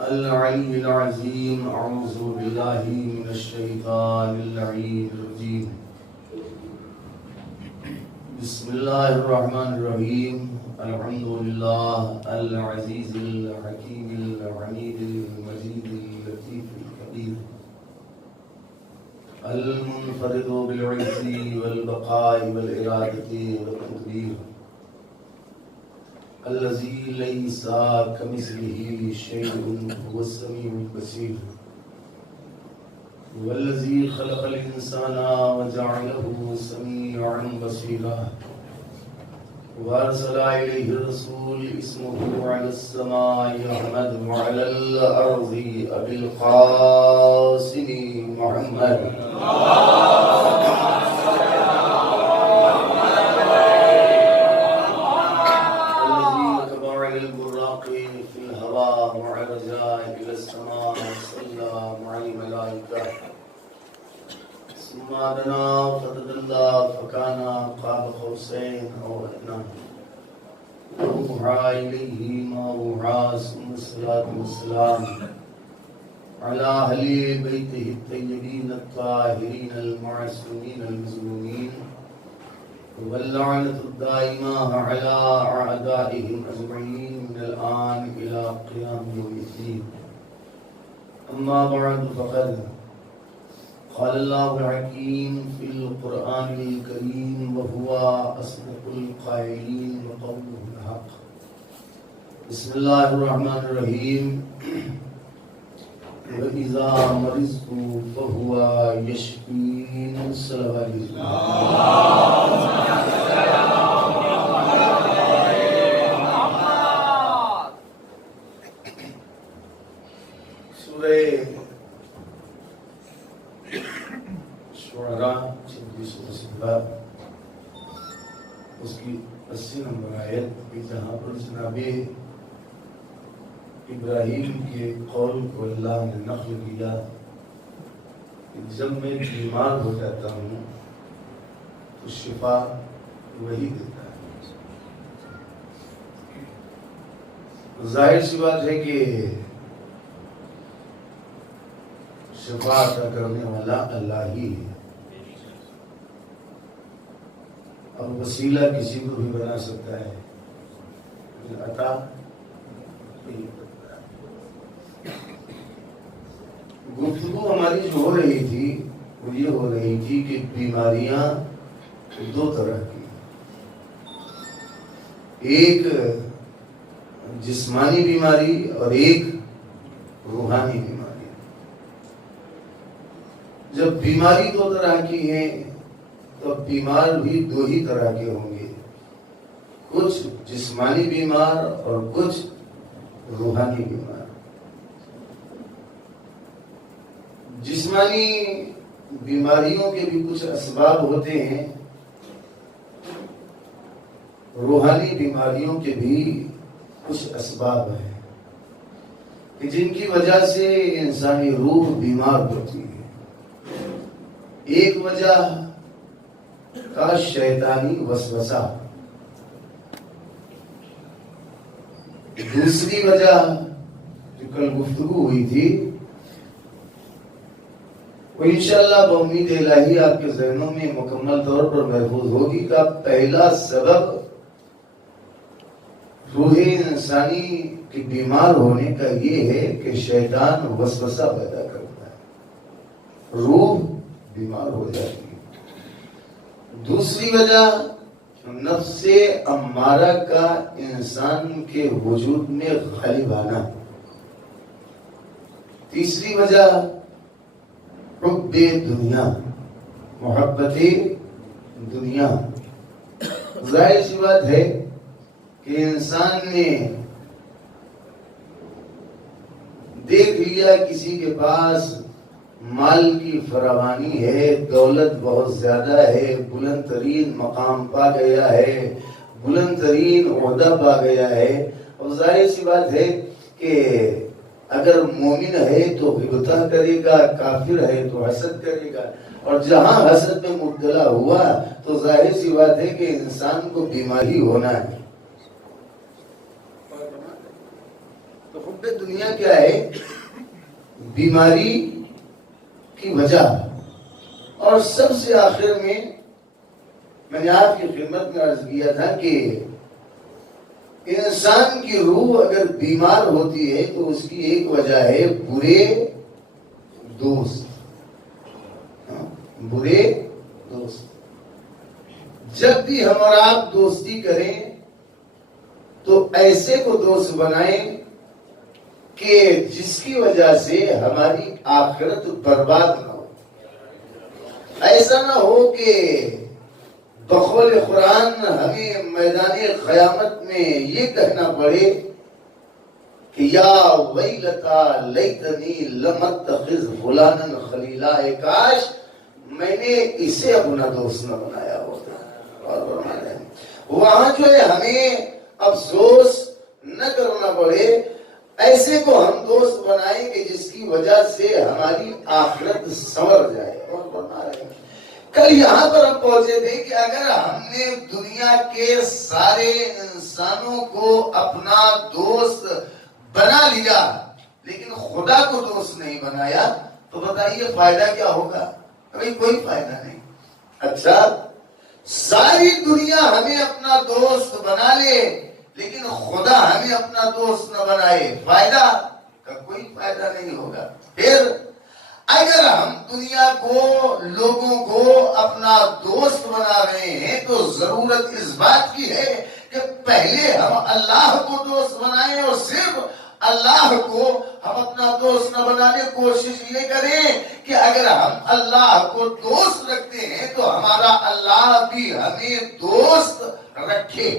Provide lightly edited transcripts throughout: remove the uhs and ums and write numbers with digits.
العلي العظيم. أعوذ بالله من الشيطان اللعين الرجيم. بسم الله الرحمن الرحيم. الحمد لله العزيز الحكيم الحميد المجيد اللطيف الخبير المنفرد بالعز والبقاء والإرادة والتدبير الذي ليس كمثله شيء هو السميع البصير والذي خلق الإنسان وجعله سميعا بصيرا وأرسل إليه الرسول اسمه على السماء أحمد وعلى الأرض أبي القاسم محمد. ثم دنا فتدلى فكان قاب قوسين أو أدنى وأوحى إليه ما أوحى ثم الصلاة والسلام على أهل بيته الطيبين الطاهرين المعصومين المظلومين واللعنة الدائمة على أعدائهم أجمعين من الآن إلى قيام يوم الدين. أما بعد فقد قال الله الحكيم في القرآن الكريم وهو أصدق القائلين وقوله الحق. بسم الله الرحمن الرحيم. وإذا مرضت فهو يشفين. صلوات اس کی 80 نمبر آیت کی جہاں پر جناب ابراہیم کے قول کو اللہ نے نقل کیا کہ جب میں بیمار ہو جاتا ہوں تو شفا وہی دیتا ہے. ظاہر سی بات ہے کہ شفا عطا کرنے والا اللہ ہی ہے اور وسیلہ کسی کو بھی بنا سکتا ہے لیکن عطا نہیں کرتا ہے. گفتگو ہماری جو ہو رہی تھی وہ یہ ہو رہی تھی کہ بیماریاں دو طرح کی، ایک جسمانی بیماری اور ایک روحانی بیماری. جب بیماری دو طرح کی ہے تو بیمار بھی دو ہی طرح کے ہوں گے، کچھ جسمانی بیمار اور کچھ روحانی بیمار. جسمانی بیماریوں کے بھی کچھ اسباب ہوتے ہیں، روحانی بیماریوں کے بھی کچھ اسباب ہیں کہ جن کی وجہ سے انسانی روح بیمار ہوتی ہے. ایک وجہ کا شیطانی وسوسہ، دوسری وجہ جو کل گفتگو ہوئی تھی وہ انشاءاللہ بامید الہی آپ کے ذہنوں میں مکمل طور پر محفوظ ہوگی. کا پہلا سبب روح انسانی کے بیمار ہونے کا یہ ہے کہ شیطان وسوسہ پیدا کرتا ہے، روح بیمار ہو جاتی ہے. دوسری وجہ نفس امارہ کا انسان کے وجود میں غالب آنا. تیسری وجہ حب دنیا، محبت دنیا. ظاہر سی بات ہے کہ انسان نے دیکھ لیا کسی کے پاس مال کی فراوانی ہے، دولت بہت زیادہ ہے، بلند ترین مقام پا گیا ہے، بلند ترین عہدہ پا گیا ہے. اور ظاہر سی بات ہے کہ اگر مومن ہے تو غبطہ کرے گا، کافر ہے تو حسد کرے گا، اور جہاں حسد میں مبتلا ہوا تو ظاہر سی بات ہے کہ انسان کو بیماری ہونا ہے. تو تو حب دنیا کیا ہے؟ بیماری کی وجہ. اور سب سے آخر میں نے آپ کی خدمت میں عرض کیا تھا کہ انسان کی روح اگر بیمار ہوتی ہے تو اس کی ایک وجہ ہے برے دوست. برے دوست. جب بھی ہم اور آپ دوستی کریں تو ایسے کو دوست بنائیں کہ جس کی وجہ سے ہماری آخرت برباد نہ ہو. ایسا نہ ہو کہ بقول قرآن ہمیں میدان قیامت میں یہ کہنا پڑے کہ یا ویلتا لیتنی لم اتخذ فلانا خلیلا، کاش میں نے اسے اپنا دوست نہ بنایا ہوتا. اور وہاں جو ہے ہمیں افسوس نہ کرنا پڑے، ایسے کو ہم دوست بنائیں کہ جس کی وجہ سے ہماری آخرت سنور جائے. اور بنا رہے ہیں کل یہاں پر ہم پہنچے تھے کہ اگر ہم نے دنیا کے سارے انسانوں کو اپنا دوست بنا لیا لیکن خدا کو دوست نہیں بنایا تو بتائیے فائدہ کیا ہوگا؟ ابھی کوئی فائدہ نہیں. اچھا ساری دنیا ہمیں اپنا دوست بنا لے لیکن خدا ہمیں اپنا دوست نہ بنائے، فائدہ کا کوئی فائدہ نہیں ہوگا. پھر اگر ہم دنیا کو لوگوں کو اپنا دوست بنا رہے ہیں تو ضرورت اس بات کی ہے کہ پہلے ہم اللہ کو دوست بنائیں اور صرف اللہ کو ہم اپنا دوست نہ بنانے. کوشش یہ کریں کہ اگر ہم اللہ کو دوست رکھتے ہیں تو ہمارا اللہ بھی ہمیں دوست رکھے.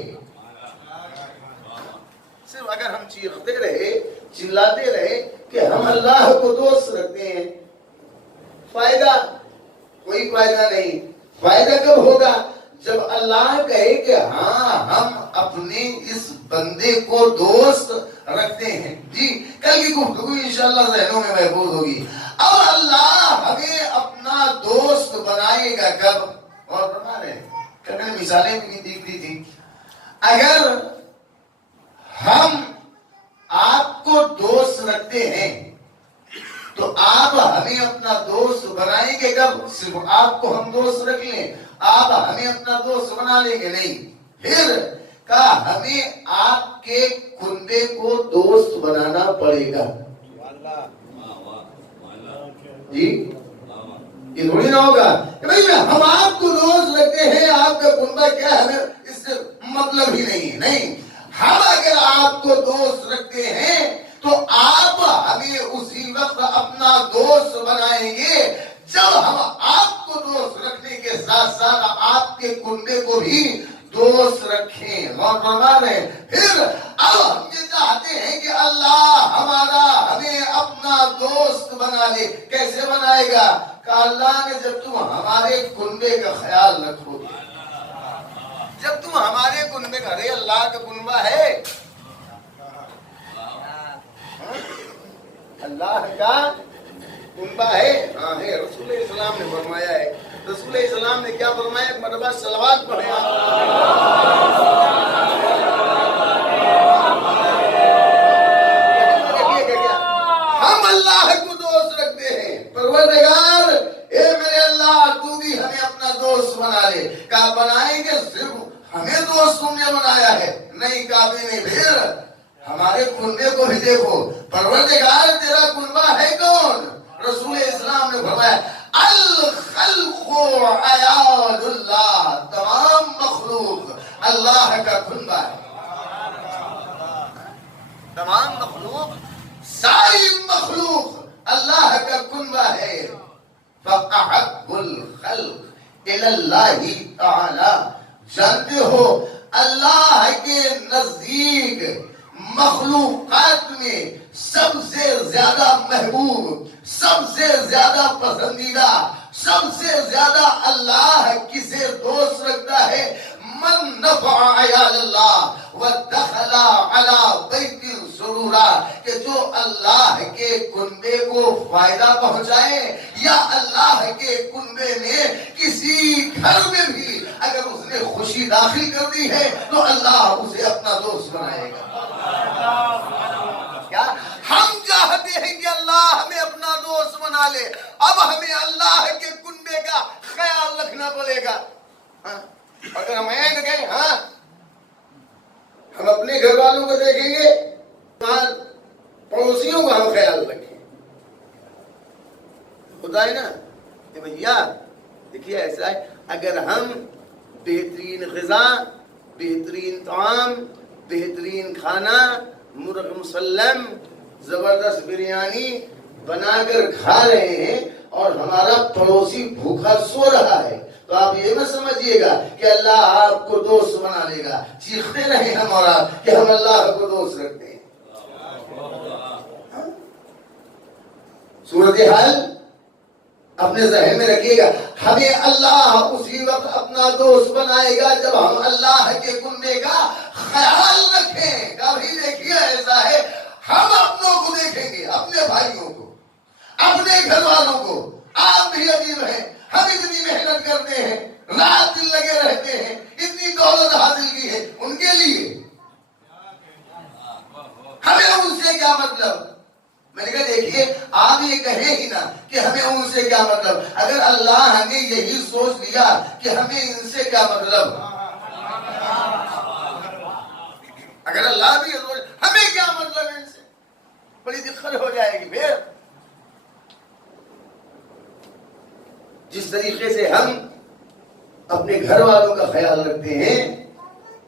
صرف اگر ہم چیختے رہے چلاتے رہے کہ ہم اللہ کو دوست رکھتے ہیں، فائدہ کوئی فائدہ نہیں. فائدہ کب ہوگا؟ جب اللہ کہے کہ ہاں ہم اپنے اس بندے کو دوست رکھتے ہیں. جی کل کی گفتگو انشاءاللہ ذہنوں میں محفوظ ہوگی. اور اللہ ہمیں اپنا دوست بنائے گا کب؟ اور بنا رہے ہیں کل میں نے مثالیں بھی دیکھ دی تھی. اگر ہم آپ کو دوست رکھتے ہیں تو آپ ہمیں اپنا دوست بنائیں گے کب؟ صرف آپ کو ہم دوست رکھ لیں، آپ ہمیں اپنا دوست بنا لیں گے نہیں. پھر کہا ہمیں آپ کے کنبے کو دوست بنانا پڑے گا. جی یہ تھوڑی نہ ہوگا کہ بھائی ہم آپ کو دوست رکھتے ہیں، آپ کا کنبہ کیا ہے ہمیں اس سے مطلب ہی نہیں ہے. نہیں، ہم اگر آپ کو دوست رکھتے ہیں تو آپ ہمیں اسی وقت اپنا دوست بنائیں گے جب ہم آپ کو دوست رکھنے کے ساتھ ساتھ آپ کے کنبے کو بھی دوست رکھیں. اور فرما رہے ہیں پھر اب ہم یہ چاہتے ہیں کہ اللہ ہمارا ہمیں اپنا دوست بنا لے. کیسے بنائے گا؟ کہ اللہ نے جب تم ہمارے کنبے کا خیال رکھو گے، جب تم ہمارے کنبے کا، ارے اللہ کا کنبہ ہے، اللہ کا کنبہ ہے. ہاں ہے. رسول اسلام نے فرمایا ہے. رسول اسلام نے کیا فرمایا؟ ایک مرتبہ صلوات پڑھیں. ہم اللہ کو دوست رکھتے ہیں. پروردگار اے میرے اللہ تو بھی ہمیں اپنا دوست بنا لے. کہا بنائیں گے صرف ہمیں دوست تم نے بنایا ہے نہیں، کعبے نے. پھر ہمارے کنبے کو بھی دیکھو. پروردگار تیرا کنبہ ہے کون؟ رسول اسلام نے فرمایا الخلق عیال اللہ، تمام مخلوق اللہ کا کنبہ ہے. تمام مخلوق، ساری مخلوق اللہ کا کنبہ ہے. فَأَحَبُّ الْخَلْقِ إِلَى اللَّهِ تَعَالَى، جانتے ہو اللہ کے نزدیک مخلوقات میں سب سے زیادہ محبوب، سب سے زیادہ پسندیدہ، سب سے زیادہ اللہ کسے دوست رکھتا ہے؟ من نفع عیال اللہ ودخل علی بیت سرورا، کہ جو اللہ کے کنبے کو فائدہ پہنچائے یا اللہ کے کنبے میں کسی گھر میں بھی اگر اس نے خوشی داخل کر دی ہے تو اللہ اسے اپنا دوست بنائے گا. کیا ہم چاہتے ہیں کہ اللہ ہمیں اپنا دوست بنا لے، اب ہمیں اللہ کے کنبے کا خیال رکھنا پڑے گا. اگر ہم اینڈ گئے ہم اپنے گھر والوں کو دیکھیں گے، پڑوسیوں کا ہم خیال رکھیں. ہوتا ہے نا کہ بھیا دیکھیے ایسا ہے، اگر ہم بہترین غذا، بہترین طعام، بہترین کھانا، مرغ مسلم، زبردست بریانی بنا کر کھا رہے ہیں اور ہمارا پڑوسی بھوکا سو رہا ہے، تو آپ یہ مت سمجھیے گا کہ اللہ آپ کو دوست بنا لے گا. چیختے رہے ہم اور آپ کہ ہم اللہ کو دوست رکھتے ہیں. صورتحال اپنے ذہن میں رکھیے گا، ہمیں اللہ اسی وقت اپنا دوست بنائے گا جب ہم اللہ کے کنبے کا خیال رکھیں. کبھی دیکھیے ایسا ہے، ہم اپنوں کو دیکھیں گے، اپنے بھائیوں کو، اپنے گھر والوں کو. آپ بھی عجیب ہیں، ہم اتنی محنت کرتے ہیں، رات دن لگے رہتے ہیں، اتنی دولت حاصل کی ہے ان کے لیے، ہمیں ان سے کیا مطلب؟ میں نے کہا دیکھیے آپ یہ کہیں ہی نا کہ ہمیں ان سے کیا مطلب. اگر اللہ نے یہی سوچ لیا کہ ہمیں ان سے کیا مطلب، اگر اللہ بھی ہمیں کیا مطلب ان سے، بڑی دقت ہو جائے گی. پھر جس طریقے سے ہم اپنے گھر والوں کا خیال رکھتے ہیں،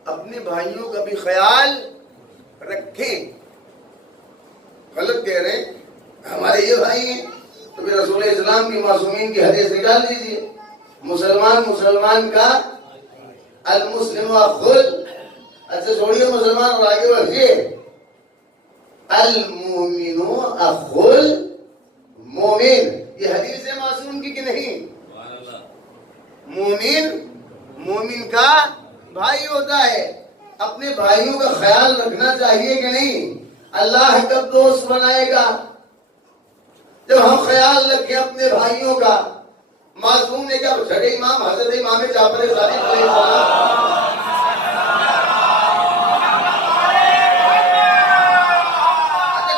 اپنے بھائیوں کا بھی خیال رکھیں. غلط کہہ رہے ہیں ہمارے یہ بھائی ہیں تو پھر رسول اسلام کی معصومین کی حدیث نکال دیجیے، مسلمان کا المسلم اخل. اچھا چھوڑیے مسلمان اور آگے بڑھیے، المومن اخل مومن. یہ حدیث ہے معصوم کی کہ نہیں؟ مومن کا بھائی ہوتا ہے. اپنے بھائیوں کا خیال رکھنا چاہیے کہ نہیں؟ اللہ کب دوست بنائے گا؟ جب ہم خیال رکھیں اپنے بھائیوں کا. معصوم نے کیا چھٹے امام حضرت امام جعفر صادق علیہ السلام،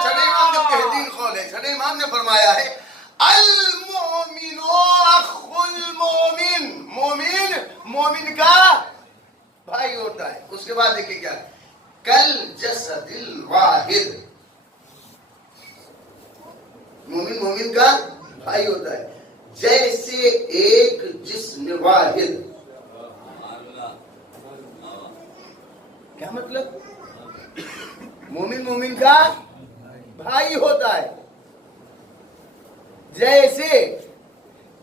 چھٹے امام جب کہ دین قول ہے، چھٹے امام نے فرمایا ہے المؤمن اخو المؤمن، مومن کا بھائی ہوتا ہے. اس کے بعد دیکھیں کیا، کل جسد الواحد. مومن کا بھائی ہوتا ہے جیسے ایک جسم واحد. کیا مطلب؟ مومن کا بھائی ہوتا ہے جیسے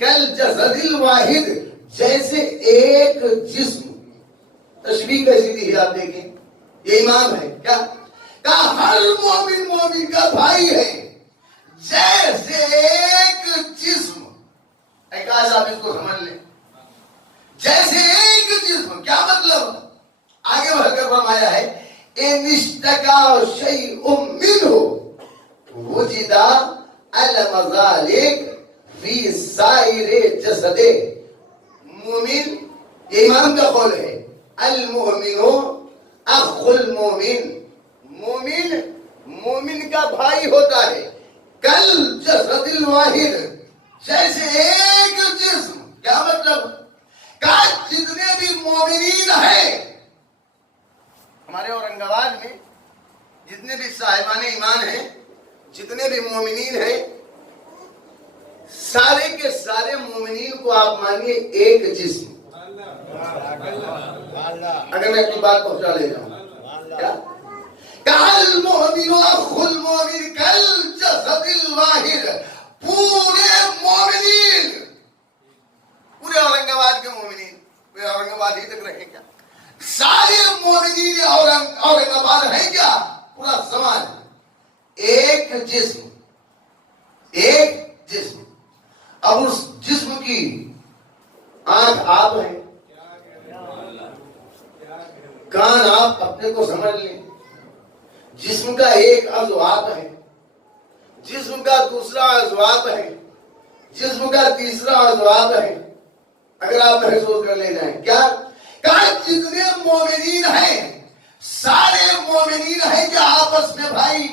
کل جسد الواحد، جیسے ایک جسم. تشبیہ کیسی دی ہے آپ دیکھیں، یہ امام ہے کیا کہا ہر مومن کا بھائی ہے جیسے ایک جسم. ایک آپ اس کو سمجھ لیں، جیسے ایک جسم. کیا مطلب؟ آگے بڑھ کر فرمایا ہے ان اشتکا شیء منہ وجد علم ذلک فی سائر جسد. مومن، یہ امام کا قول ہے، المؤمن اخو المؤمن. مومن کا بھائی ہوتا ہے کل جسد الواحد، جیسے ایک جسم. کیا مطلب؟ کہا جتنے بھی مومنین ہیں ہمارے اورنگ آباد میں، جتنے بھی صاحبان ایمان ہیں، جتنے بھی مومنین ہیں، سارے کے سارے مومنین کو آپ مانیے ایک جسم. اگر میں اپنی بات پہنچا لے جاؤں، کیا المؤمن اخو المؤمن کل جسد الواحد. پورے مومنین، پورے اورنگ آباد کے مومنین، پورے اورنگ آباد ہی تک رہیں کیا؟ سارے مومنین اورنگ آباد ہیں کیا؟ پورا سماج ایک جسم، ایک جسم. اب اس جسم کی آنکھ آپ ہیں، کان آپ اپنے کو سمجھ لیں. جسم کا ایک عضو آپ ہے، جسم کا دوسرا عضو آپ ہے، جسم کا تیسرا عضو آپ ہے. اگر آپ محسوس کر لے جائیں کیا کہا جتنے مومنین ہیں سارے مومنین ہیں کہ آپس میں بھائی.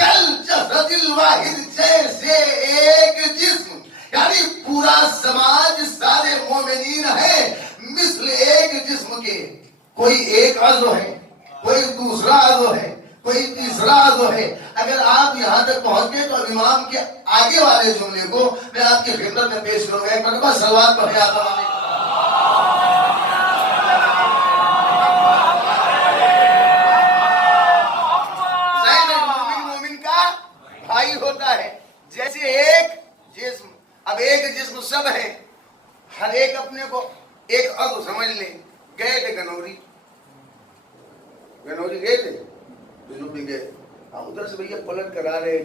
کل جسد الواحد، جیسے ایک جسم، یعنی پورا سماج سارے مومنین ہیں مثل ایک جسم کے. کوئی ایک عضو ہے، کوئی دوسرا عضو ہے، کوئی تیسرا عضو ہے. اگر آپ یہاں تک پہنچ گئے تو امام کے آگے والے جملے کو میں آپ کی خدمت میں پیش کروں گا. ایک مرتبہ صلوات پڑھیں آقا علیہ. مومن کا بھائی ہوتا ہے جیسے ایک جسم. اب ایک جسم سب ہے، ہر ایک اپنے کو ایک عضو سمجھ لیں. گئے تھے گنوری گئے تھے، بھی گئے. ادھر سے بھیا پلٹ کرا رہے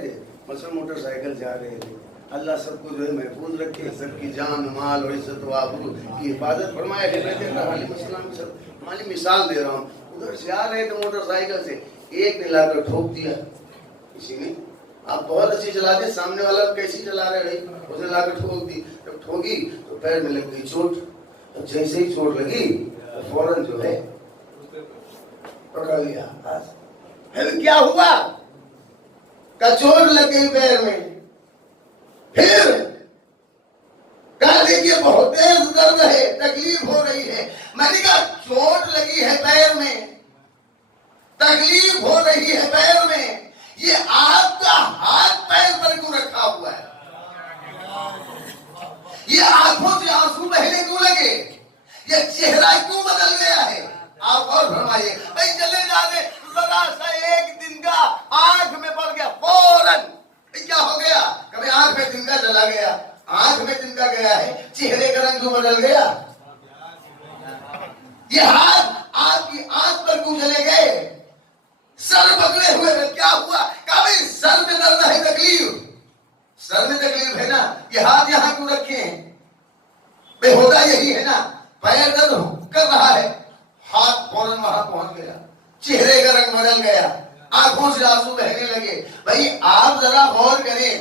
تھے مثلا موٹر سائیکل جا رہے تھے. اللہ سب کو جو ہے محفوظ رکھے، سب کی جان مال اور عزت و آبرو کی حفاظت فرمائے. مالی مثال دے رہا ہوں. ادھر سے آ رہے تھے موٹر سائیکل سے، ایک نے لا کر ٹھوک دیا کسی نے. آپ بہت اچھی چلاتے ہیں، سامنے والا کیسی چلا رہے بھائی، اس نے لا کر ٹھوک دی. جب ٹھوکی تو پیر میں لگ گئی چوٹ. جیسے ہی چوٹ لگی فوراً جو ہے پکڑ لیا. پھر کیا ہوا؟ چوٹ لگ گئی پیر میں. پھر کہا دیکھیے بہت تیز درد ہے، تکلیف ہو رہی ہے. میں نے کہا چوٹ لگی ہے پیر میں، تکلیف ہو رہی ہے پیر میں، یہ آپ کا ہاتھ پیر پر کیوں رکھا ہوا ہے؟ یہ آنکھوں سے آنسو بہنے کیوں لگے؟ یہ چہرہ کیوں بدل گیا ہے؟ آپ اور فرمائیے. بھائی چلے جانے ذرا سا ایک دن کا آنکھ میں پڑ گیا فوراً کیا ہو گیا؟ کبھی آنکھ میں دن کا چلا گیا، آنکھ میں دن کا گیا ہے، چہرے کا رنگ کیوں بدل گیا؟ یہ ہاتھ آپ کی آنکھ پر کیوں چلے گئے؟ سر پکڑے ہوئے کیا ہوا؟ کہا بھائی سر میں درد ہے، تکلیف سر میں تکلیف ہے نا، یہ ہاتھ یہاں کیوں رکھے ہیں؟ بھائی ہوتا یہی ہے نا، پیر درد کر رہا ہے، ہاتھ فوراً وہاں پہنچ گیا، چہرے کا رنگ بدل گیا، آنکھوں سے آنسو بہنے لگے. بھائی آپ ذرا غور کریں،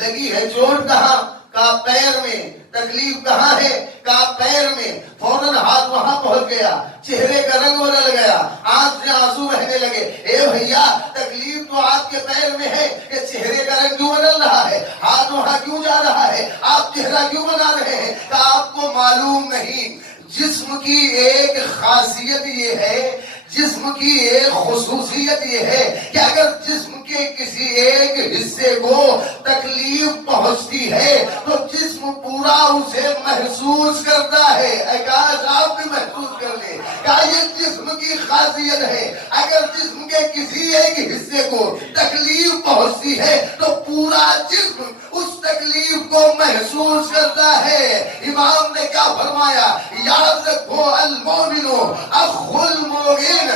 لگی ہے چوٹ کہاں؟ کہا پیر میں. تکلیف کہاں ہے؟ کہا پیر میں. فوراً ہاتھ وہاں پہنچ گیا، چہرے کا رنگ بدل گیا، آنکھ سے آنسو بہنے لگے. اے بھیا تکلیف تو آپ کے پیر میں ہے، یہ چہرے کا رنگ کیوں بدل رہا ہے؟ ہاتھ وہاں کیوں جا رہا ہے؟ آپ چہرہ کیوں بنا رہے ہیں؟ کہا آپ کو معلوم نہیں، جسم کی ایک خاصیت یہ ہے، جسم کی ایک خصوصیت یہ ہے کہ اگر جسم کے کسی ایک حصے کو تکلیف پہنچتی ہے تو جسم پورا اسے محسوس کرتا ہے. کاش آپ بھی محسوس کر لیں. کیا یہ جسم کی خاصیت ہے؟ اگر جسم کے کسی ایک حصے کو تکلیف پہنچتی ہے تو پورا جسم اس تکلیف کو محسوس کرتا ہے. امام نے کیا فرمایا؟ یاد رکھو المومن اخو المومن،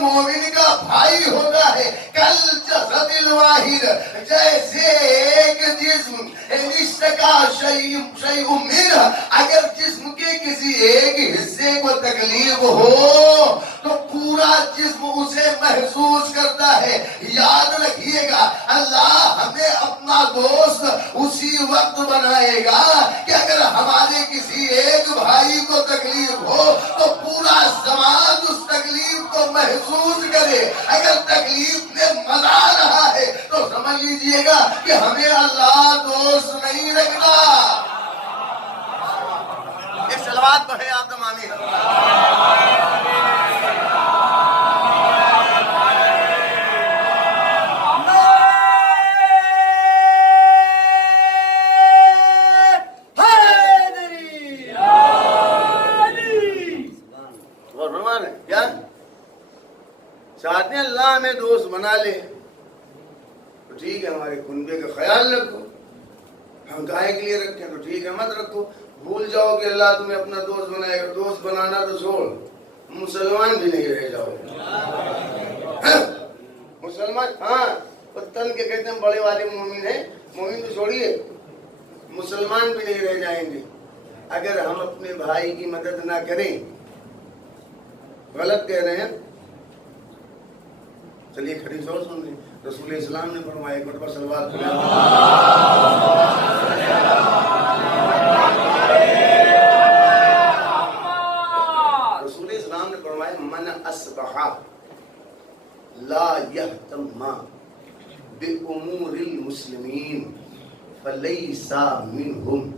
مومن کا بھائی ہوتا ہے. کل جسد الواحد، جیسے ایک جسم. اشتکا شیء منہ، اگر جسم کے کسی ایک حصے کو تکلیف ہو تو پورا جسم اسے محسوس کرتا ہے. یاد رکھیے گا اللہ ہمیں اپنا دوست اسی وقت بنائے گا کہ اگر ہمارے کسی ایک بھائی کو تکلیف ہو تو پورا سماج اس تکلیف کو محسوس کرے. اگر تکلیف میں مزہ آ رہا ہے تو سمجھ لیجئے گا کہ ہمیں اللہ دوست نہیں رکھتا. ایک صلوات پڑھیں آپ تمامی. چاہتے ہیں اللہ ہمیں دوست بنا لے تو ٹھیک ہے، ہمارے کنبے کا خیال رکھو. ہم کائے کے لیے رکھیں تو ٹھیک ہے، مت رکھو. بھول جاؤ کہ اللہ تمہیں اپنا دوست بنائے گا. دوست بنانا تو چھوڑ، مسلمان بھی نہیں رہ جاؤ. مسلمان ہاں تن کے کہتے ہیں بڑے والے مومن ہیں، مومن تو چھوڑیے، مسلمان بھی نہیں رہ جائیں گے اگر ہم اپنے بھائی کی مدد نہ کریں. غلط کہہ رہے ہیں. چلیے حدیث اور سن لیں. رسول اسلام نے فرمایا، ایک مرتبہ صلوات پڑھیں. رسول اسلام نے فرمایا من اصبح لا یہتم بامور المسلمین فلیس منہم.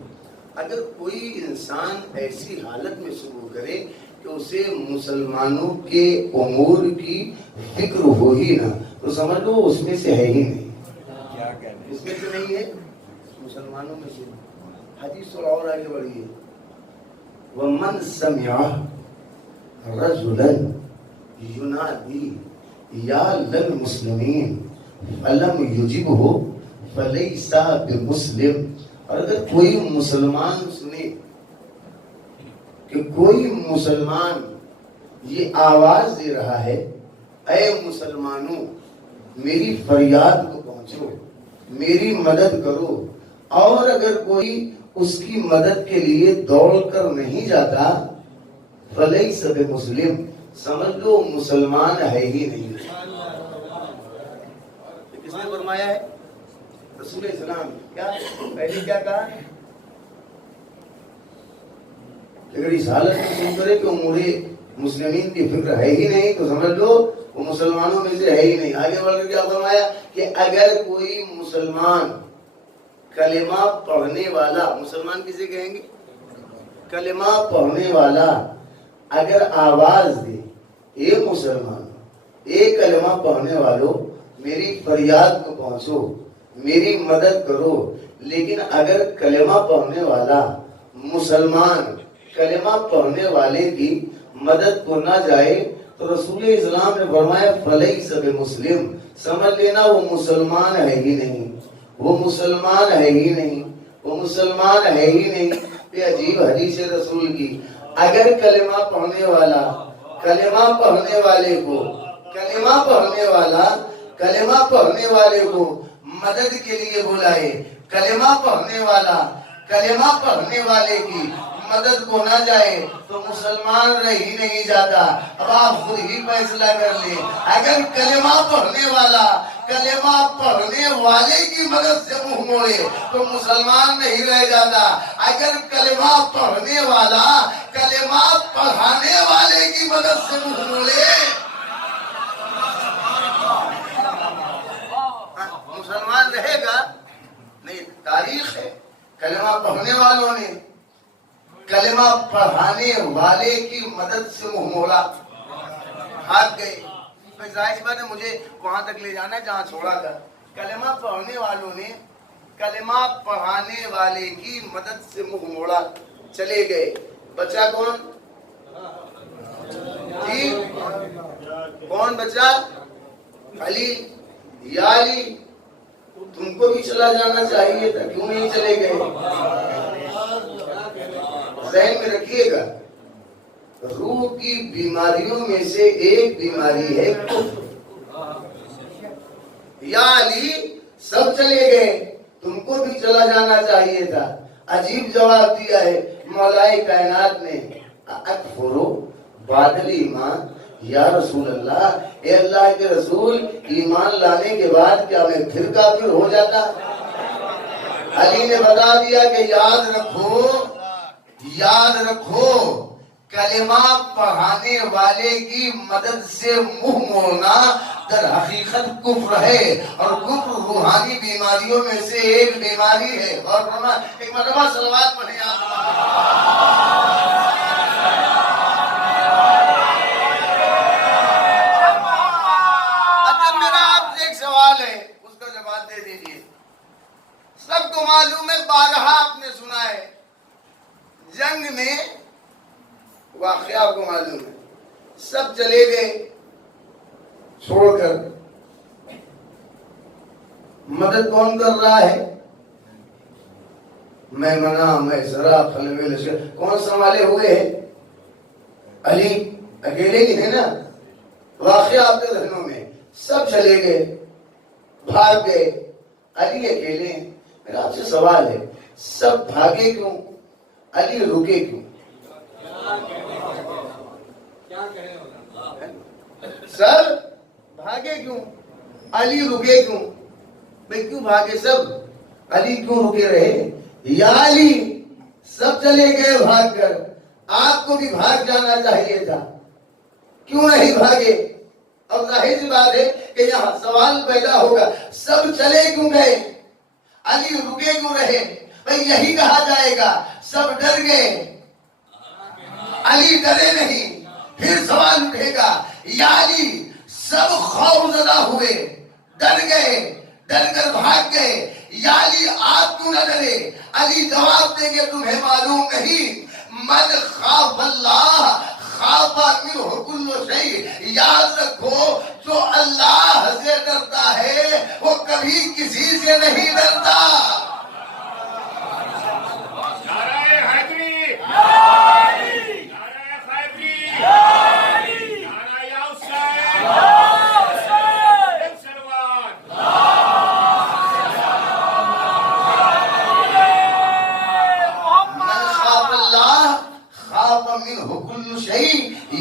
اگر کوئی انسان ایسی حالت میں شروع کرے کہ اسے مسلمانوں کے امور کی فکر ہو ہی نہ تو سمجھ لو اس میں سے ہے ہی نہیں. اس میں سے نہیں ہے مسلمانوں میں سے. حدیث تھوڑا اور آگے بڑھی ہے. وَمَنْ سَمِعَ رَجُلًا يُنَادِي يَا لِلْمُسْلِمِينَ فَلَمْ يُجِبْهُ فَلَيْسَ بِمُسْلِمٍ. اور اگر کوئی مسلمان سنے کہ کوئی مسلمان یہ آواز دے رہا ہے اے مسلمانوں میری فریاد کو پہنچو میری مدد کرو، اور اگر کوئی اس کی مدد کے لیے دوڑ کر نہیں جاتا فلیس بمسلم، سمجھ لو مسلمان ہے ہی نہیں. کس نے فرمایا ہے؟ رسول اسلام. کیا پہلے کیا کہا؟ اگر اس حالت میں سن کرے کہ امور مسلمین کی فکر ہے ہی نہیں تو سمجھ لو وہ مسلمانوں میں سے ہے ہی نہیں. آگے بڑھ کر کیا فرمایا کہ اگر کوئی مسلمان کلمہ پڑھنے والا، مسلمان کسے کہیں گے؟ کلمہ پڑھنے والا اگر آواز دے اے مسلمان اے کلمہ پڑھنے والوں میری فریاد کو پہنچو میری مدد کرو، لیکن اگر کلمہ پڑھنے والا مسلمان کلمہ پڑھنے والے کی مدد کو نہ جائے تو رسول اسلام نے فرمایا فلیس بمسلم، سمجھ لینا وہ مسلمان ہے ہی نہیں، وہ مسلمان ہے ہی نہیں، وہ مسلمان ہے ہی نہیں. یہ عجیب حدیث رسول کی. اگر کلمہ پڑھنے والا کلمہ پڑھنے والے کو کلمہ پڑھنے والا کلمہ پڑھنے والے کو مدد کے لیے بلائے، کلمہ پڑھنے والا کلمہ پڑھنے والے کی مدد کو نہ جائے تو مسلمان رہ ہی نہیں جاتا. اب آپ خود ہی فیصلہ کر لیں. اگر کلمہ پڑھنے والا کلمہ پڑھنے والے کی مدد سے منہ موڑے تو مسلمان نہیں رہ جاتا. اگر کلمہ پڑھنے والا کلمہ پڑھانے والے کی مدد سے منہ موڑے مسلمان رہے گا نہیں. تاریخ ہے کلمہ پڑھنے والوں نے کلمہ پڑھانے والے کی مدد سے منہ موڑا، بھاگ گئے. ظاہر بات ہے مجھے وہاں تک لے جانا جہاں چھوڑا تھا. کلمہ پڑھنے والوں نے کلمہ پڑھانے والے کی مدد سے منہ موڑا، چلے گئے. بچہ کون؟ جی کون بچہ؟ علی. یا علی تم کو بھی چلا جانا چاہیے تھا، کیوں نہیں چلے گئے؟ ذہن میں رکھیے گا روح کی بیماریوں میں سے ایک بیماری ہے کفر. یا علی سب چلے گئے تم کو بھی چلا جانا چاہیے تھا. عجیب جواب دیا ہے مولائے کائنات نے. اکفرو بعد الایمان یا رسول اللہ، اے اللہ کے رسول ایمان لانے کے بعد کیا میں پھر کافر ہو جاتا؟ علی نے بتا دیا کہ یاد رکھو کلمہ پڑھانے والے کی مدد سے منہ موڑنا در حقیقت کفر ہے، اور کفر روحانی بیماریوں میں سے ایک بیماری ہے. اور ایک مرتبہ صلوات پڑھیں اچھا میرا آپ سے ایک سوال ہے اس کا جواب دے دیجیے. سب کو معلوم ہے، بارہا آپ نے سنا ہے، جنگ میں واقعہ آپ کو معلوم ہے، سب چلے گئے چھوڑ کر. مدد کون کر رہا ہے؟ میمنہ میسرہ خلوی لشکر کون سنبھالے ہوئے ہیں؟ علی اکیلے ہی ہے نا. واقعہ آپ کے ذہنوں میں. سب چلے گئے بھاگ گئے، علی اکیلے. میرا آپ سے سوال ہے سب بھاگے کیوں، علی رکے کیوں؟ سب بھاگے کیوں، علی رکے کیوں؟ بھئی کیوں بھاگے سب، علی کیوں رکے رہے؟ یا علی سب چلے گئے بھاگ کر، آپ کو بھی بھاگ جانا چاہیے تھا، کیوں نہیں بھاگے؟ اب ظاہر سی بات ہے کہ یہاں سوال پیدا ہوگا سب چلے کیوں گئے، علی رکے کیوں رہے؟ بھئی یہی کہا جائے گا سب ڈر گئے، علی ڈرے نہیں۔ پھر سوال اٹھے گا یا علی سب خوف زدہ ہوئے، ڈر گئے، ڈر کر بھاگ گئے، یا علی آپ کیوں نہ ڈرے؟ علی جواب دیں گے تمہیں معلوم نہیں، من خاف اللہ خاف منہ کل شیء، یاد رکھو جو اللہ سے ڈرتا ہے وہ کبھی کسی سے نہیں ڈرتا۔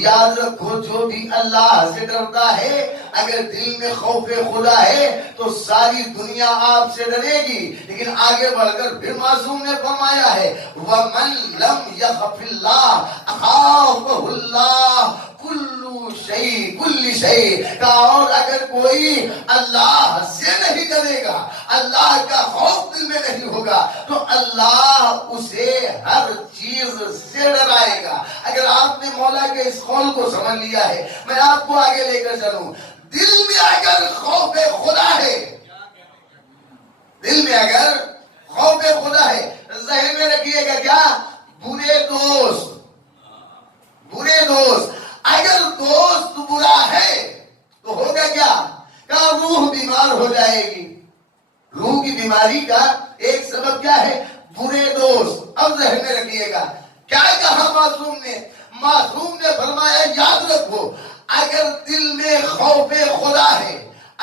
یاد رکھو جو بھی اللہ سے ڈرتا ہے اگر دل میں خوف خدا ہے تو ساری دنیا آپ سے ڈرے گی۔ لیکن آگے بڑھ کر پھر معصوم نے فرمایا ہے وَمَن لَمْ يَخَفِ اللَّهَ أَخَافَهُ اللَّهُ کل شيء کا، اور اگر کوئی اللہ سے نہیں ڈرے گا، اللہ کا خوف دل میں نہیں ہوگا تو اللہ اسے ہر چیز سے ڈرائے گا۔ اگر آپ نے مولا کے اس قول کو سمجھ لیا ہے، میں آپ کو آگے لے کر چلوں، دل میں اگر خوف خدا ہے، دل میں اگر خوف خدا ہے، ذہن میں رکھیے گا کیا؟ برے دوست اگر دوست برا ہے تو ہوگا کیا؟ کہ روح بیمار ہو جائے گی۔ روح کی بیماری کا ایک سبب کیا ہے؟ برے دوست۔ اب ذہن میں رکھیے گا کیا کہا معصوم نے فرمایا یاد رکھو اگر دل میں خوف خدا ہے،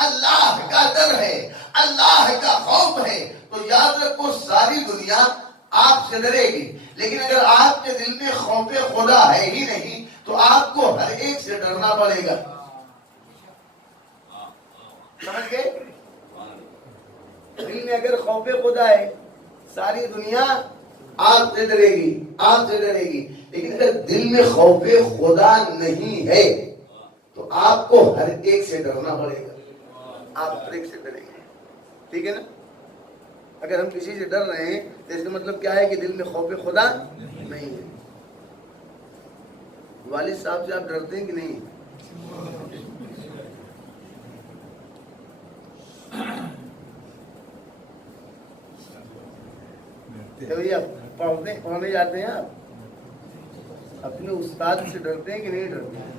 اللہ کا ڈر ہے، اللہ کا خوف ہے تو یاد رکھو ساری دنیا آپ سے ڈرے گی۔ لیکن اگر آپ کے دل میں خوف خدا ہے ہی نہیں تو آپ کو ہر ایک سے ڈرنا پڑے گا۔ سمجھ گئے؟ دل میں اگر خوف خدا ہے ساری دنیا آپ سے ڈرے گی، لیکن اگر دل میں خوف خدا نہیں ہے تو آپ کو ہر ایک سے ڈرنا پڑے گا، آپ ہر ایک سے ڈریں گے۔ ٹھیک ہے نا؟ اگر ہم کسی سے ڈر رہے ہیں تو اس کا مطلب کیا ہے کہ دل میں خوف خدا نہیں ہے۔ والد صاحب سے آپ ڈرتے ہیں کہ نہیں؟ پڑھنے جاتے ہیں آپ اپنے استاد سے ڈرتے ہیں کہ نہیں ڈرتے ہیں؟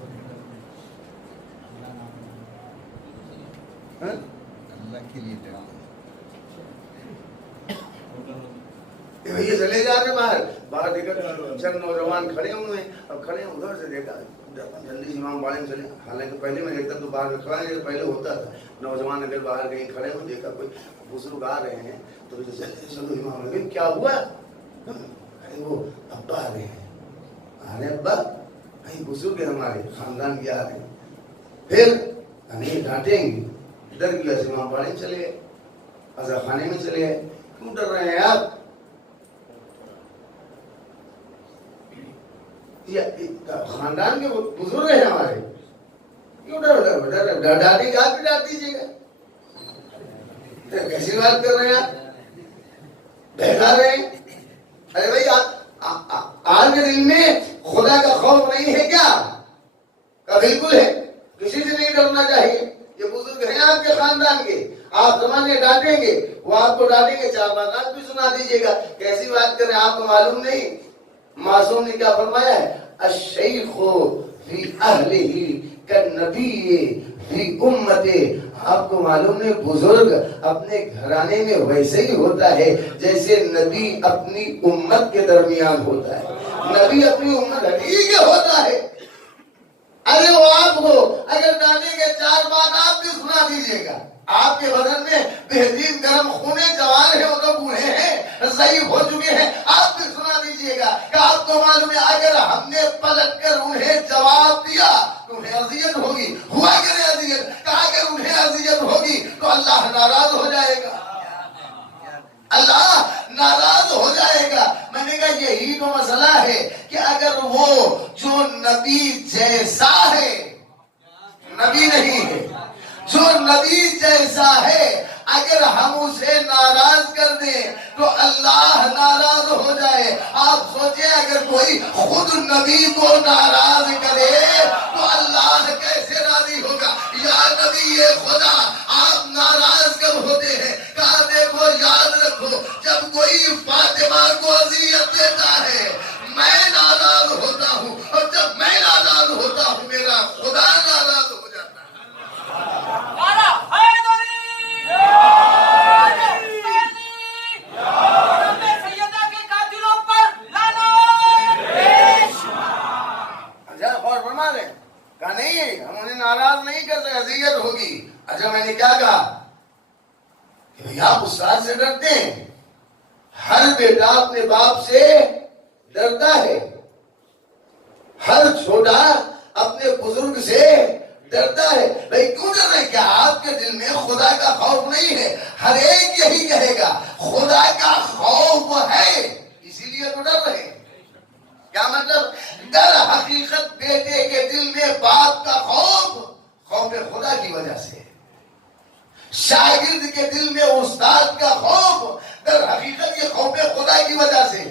اللہ کے لیے یہ چلے جا رہے باہر دیکھا چند نوجوان کھڑے ہوئے ہیں، اب کھڑے ہیں ادھر سے دیکھا جلدی امام باڑے میں چلے، حالانکہ پہلے میں دیکھتا تو باہر میں کھڑا ہے، پہلے ہوتا تھا نوجوان اگر باہر کہیں کھڑے ہوں دیکھا کوئی بزرگ آ رہے ہیں تو چلو امام نے کیا ہوا؟ وہ ابا آ رہے ہیں، ابا بزرگ ہے ہمارے خاندان کے آ رہے ہیں، پھر ہمیں ڈانٹیں گے، ڈر گیا امام باڑے میں چلے گئے، عزا خانے میں چلے گئے۔ کیوں ڈر رہے ہیں آپ؟ خاندان کے بزرگ ہیں ہمارے، کیوں ڈر ڈانٹیں گے؟ آپ بھی ڈانٹ دیجیے گا، کیسی بات کر رہے ہیں آپ؟ بہکا رہے ہیں؟ ارے بھائی آپ کے دل میں خدا کا خوف نہیں ہے کیا؟ کہ بالکل ہے، کسی سے نہیں ڈرنا چاہیے۔ یہ بزرگ ہیں آپ کے خاندان کے، آپ زمانے ڈانٹیں گے، وہ آپ کو ڈانٹیں گے، چار بات بھی سنا دیجیے گا، کیسی بات کریں آپ کو معلوم نہیں؟ معصوم نے کیا فرمایا ہے؟ الشیخ فی اہلہ کالنبی فی امتہ۔ آپ کو معلوم ہے بزرگ اپنے گھرانے میں ویسے ہی ہوتا ہے جیسے نبی اپنی امت کے درمیان ہوتا ہے۔ نبی اپنی امت ٹھیک ہوتا ہے۔ ارے وہ آپ کو اگر ڈانٹیں گے چار بات آپ بھی سنا دیجیے گا، آپ کے بدن میں بہترین گرم خونے جوان ہیں، وہ تو بوڑھے ہیں، ضعیف ہو چکے ہیں، آپ بھی سنا دیجیے گا کہ آپ کو معلوم ہے اگر ہم نے پلٹ کر انہیں جواب دیا تو انہیں اذیت ہوگی، ہوا کرے اذیت، کہا اگر انہیں اذیت ہوگی تو اللہ ناراض ہو جائے گا، اللہ ناراض ہو جائے گا۔ میں نے کہا یہی تو مسئلہ ہے کہ اگر وہ جو نبی جیسا ہے، نبی نہیں ہے. جو نبی جیسا ہے اگر ہم اسے ناراض کر دیں تو اللہ ناراض ہو جائے. آپ سوچیں اگر کوئی خود نبی کو ناراض کرے تو اللہ کیسے راضی ہوگا. یا نبی خدا آپ ناراض کب ہوتے ہیں؟ کہا دیکھو یاد رکھو جب کوئی فاطمہ کو اذیت دیتا ہے میں ناراض ہوتا ہوں اور جب میں ناراض ہوتا ہوں میرا خدا ناراض ہو جاتا ہے. کہا نہیں ہم انہیں ناراض نہیں کرتے اذیت ہوگی. اچھا میں نے کیا کہا کہ بھئی آپ استاد سے ڈرتے ہیں. ہر بیٹا اپنے باپ سے ڈرتا ہے. ہر چھوٹا اپنے بزرگ سے ڈرتا ہے. بھئی کیوں ڈر رہے؟ کیا آپ کے دل میں خدا کا خوف نہیں ہے؟ ہر ایک یہی کہے گا خدا کا خوف ہے اسی لیے تو ڈر رہے ہیں. کیا مطلب؟ در حقیقت بیٹے کے دل میں باپ کا خوف خوف خدا کی وجہ سے. شاگرد کے دل میں استاد کا خوف در حقیقت یہ خوف خدا کی وجہ سے.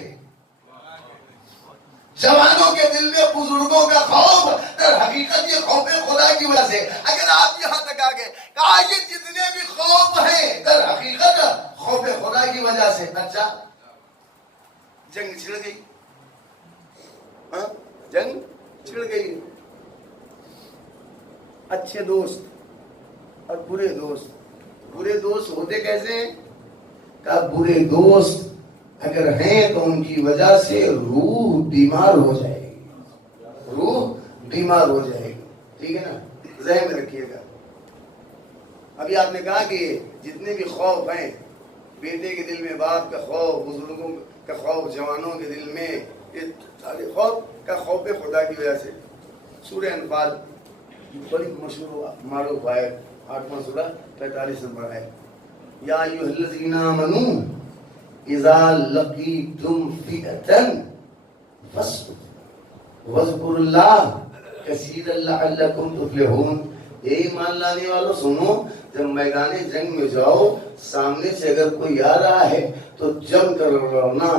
جوانوں کے دل میں بزرگوں کا خوف در حقیقت یہ خوف خدا کی وجہ سے. اگر آپ یہاں تک آ گئے کہا یہ جتنے بھی خوف ہیں در حقیقت خوف خدا کی وجہ سے. اچھا جنگ چھڑ گئی. جنگ چھڑ گئی. اچھے دوست اور برے دوست. برے دوست ہوتے کیسے ہیں؟ کہ برے دوست اگر ہیں تو ان کی وجہ سے روح بیمار ہو جائے گی. روح بیمار ہو جائے گی. ٹھیک ہے نا؟ ذہن میں رکھیے گا. ابھی آپ نے کہا کہ جتنے بھی خوف ہیں بیٹے کے دل میں باپ کا خوف, بزرگوں کا خوف, جوانوں کے دل میں یہ سارے خوف کا خوف خدا کی وجہ سے. سورہ انفال بڑی مشہور معروف ہے 8واں سورہ 45 نمبر ہے. یا ایھا الذین آمنوا اذا لقیتم فئۃ فاثبتوا واذکروا اللہ کثیرا لعلکم تفلحون. اے ایمان لانے والوں سنو, جب میدان جنگ میں جاؤ سامنے سے اگر کوئی آ رہا ہے تو جم کر لڑنا.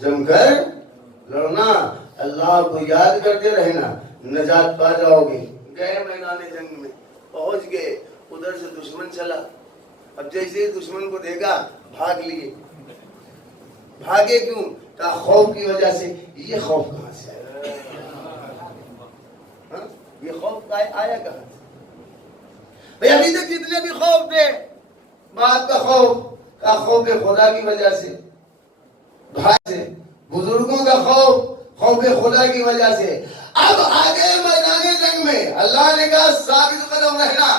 جم کر لڑنا, اللہ کو یاد کرتے رہنا, نجات پا جاؤ گے. گئے میدان جنگ میں, پہنچ گئے, ادھر سے دشمن چلا. اب جیسے دشمن کو دیکھا بھاگ لیے. بھاگے کیوں؟ کہا خوف کی وجہ سے. یہ خوف کہاں سے آیا؟ یہ خوف آیا کہاں سے؟ بھئی ابھی تک جتنے بھی خوف تھے, باپ کا خوف, کا خوف خدا کی وجہ سے, بھائی سے, بزرگوں کا خوف خوف خدا کی وجہ سے. اب آگے میدان جنگ میں اللہ نے کہا ثابت قدم رہنا,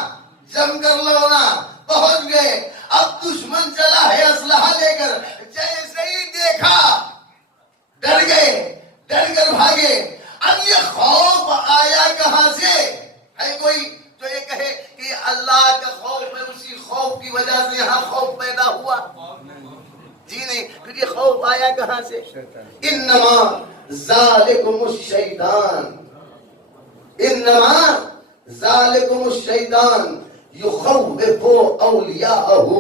جم کر لڑنا. پہنچ گئے, اب دشمن چلا ہے اسلحہ لے کر. جیسے ہی دیکھا ڈر گئے, ڈر کر بھاگے. اب یہ خوف آیا کہاں سے؟ ہے کوئی تو یہ کہے کہ اللہ کا خوف ہے, اسی خوف کی وجہ سے یہاں خوف پیدا ہوا؟ جی نہیں. پھر یہ خوف آیا کہاں سے؟ انما ذالکم الشیطان, انما ذالکم الشیطان یخوف اولیاءہ.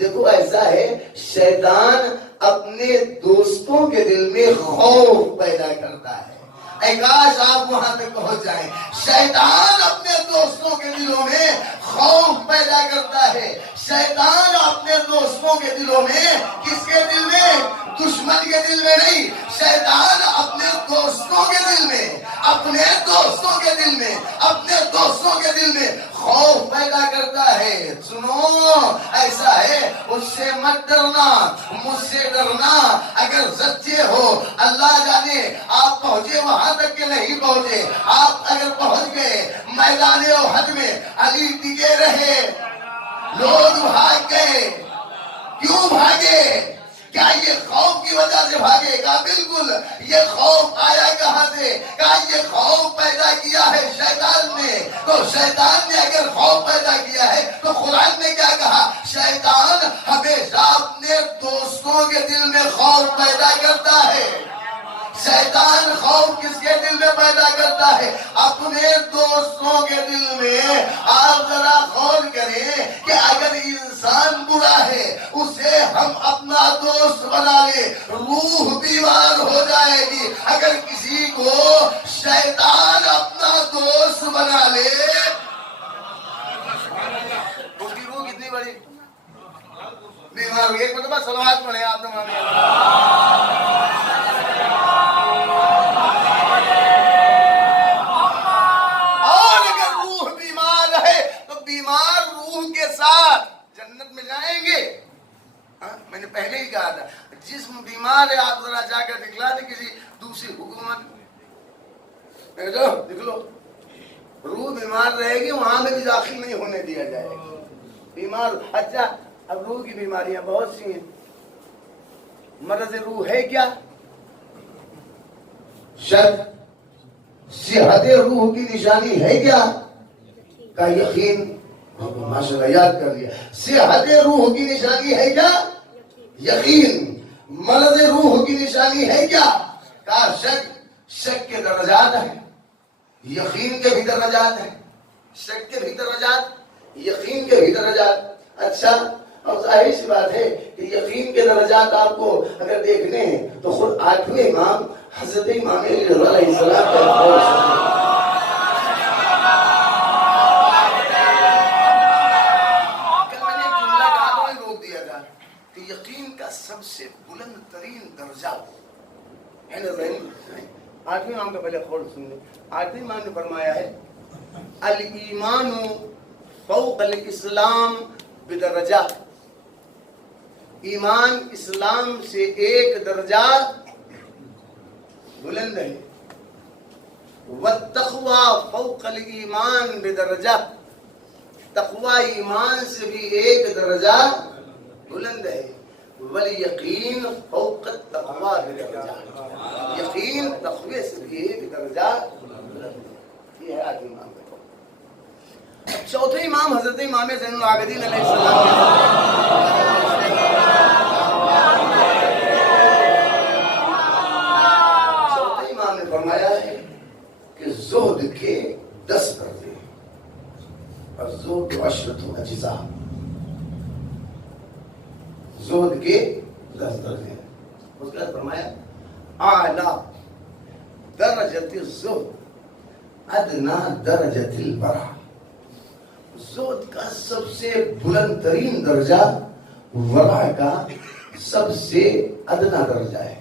دیکھو ایسا ہے, شیطان اپنے دوستوں کے دل میں خوف پیدا کرتا ہے. اے کاش آپ وہاں تک پہنچ جائیں. شیطان اپنے دوستوں کے دلوں میں خوف پیدا کرتا ہے. شیطان اپنے دوستوں کے دلوں میں, کس کے دل میں؟ دشمن کے دل میں نہیں. شیطان اپنے دوستوں کے دل میں, اپنے دوستوں کے دل میں, اپنے دوستوں کے دل میں خوف پیدا کرتا ہے. سنو ایسا ہے, اس سے مت ڈرنا, مجھ سے ڈرنا. اگر سچے ہو اللہ جانے آپ پہنچے وہاں تک کہ نہیں پہنچے. آپ اگر پہنچ گئے میدان احد میں, علی ٹکے رہے, لوگ بھاگ گئے. کیوں بھاگے؟ کیا یہ خوف کی وجہ سے بھاگے؟ کہا بالکل. یہ خوف آیا کہاں سے؟ کہا یہ خوف پیدا کیا ہے شیطان نے. تو شیطان نے اگر خوف پیدا کیا ہے تو قرآن نے کیا کہا؟ شیطان ہمیشہ اپنے دوستوں کے دل میں خوف پیدا کرتا ہے. شیطان خوف کس کے دل میں پیدا کرتا ہے؟ اپنے دوستوں کے دل میں۔ آپ ذرا غور کریں کہ اگر انسان برا ہے اسے ہم اپنا دوست بنا لیں، روح بیمار ہو جائے گی۔ اگر کسی کو شیطان اپنا دوست بنا لے، اس کی روح کتنی بڑی بیمار ہوئی۔ ایک مرتبہ صلوات پڑھیں آپ نے مانے بیمار روح کے ساتھ جنت میں جائیں گے۔ میں نے پہلے ہی کہا تھا جسم بیمار ہے، آپ ذرا جا کر دکھلا دیں کسی دوسری حکومت، دیکھ لو روح بیمار رہے گی، وہاں میں بھی داخل نہیں ہونے دیا جائے گا۔ بیمار اچھا، اب روح کی بیماریاں بہت سی ہیں۔ مرض روح ہے کیا؟ شک۔ صحت روح کی نشانی ہے کیا؟ کا یقین۔ ماشاءاللہ یاد کر لیا۔ صحت روح کی نشانی ہے کیا؟ یقین۔ مرض روح کی نشانی ہے کیا؟ کا شک۔ شک کے درجات ہیں، یقین کے بھی درجات ہیں۔ شک کے بھی درجات، یقین کے بھی درجات۔ اچھا، اب ظاہر سی بات ہے کہ یقین کے درجات آپ کو اگر دیکھنے ہیں تو خود 8ویں امام حضرت امام رضا علیہ السلام کا سب سے بلند ترین درجہ ہے نا ذہن۔ 8ویں امام کا پہلے قول سن لیں۔ 8ویں امام نے فرمایا ہے الایمان فوق الاسلام بدرجہ، ایمان اسلام سے ایک درجہ بلند ہے۔ والتقوی فوق الایمان بدرجہ، تقوی ایمان سے بھی ایک درجہ بلند ہے۔ والیقین فوق التقوی بدرجہ، یقین تقوی سے بھی ایک درجہ بلند۔ یہ ہے 8ویں امام کا قول۔ چوتھے امام حضرت امام زین العابدین علیہ السلام چوتھے امام نے فرمایا ہے کہ زہد کے 10 درجے اور زہد 10 اجزاء، زہد کے 10 درجے۔ اس کے بعد فرمایا اعلی درجۃ الزہد ادنا درجۃ الورع، زہد کا سب سے بلند ترین درجہ ورع کا سب سے ادنا درجہ ہے۔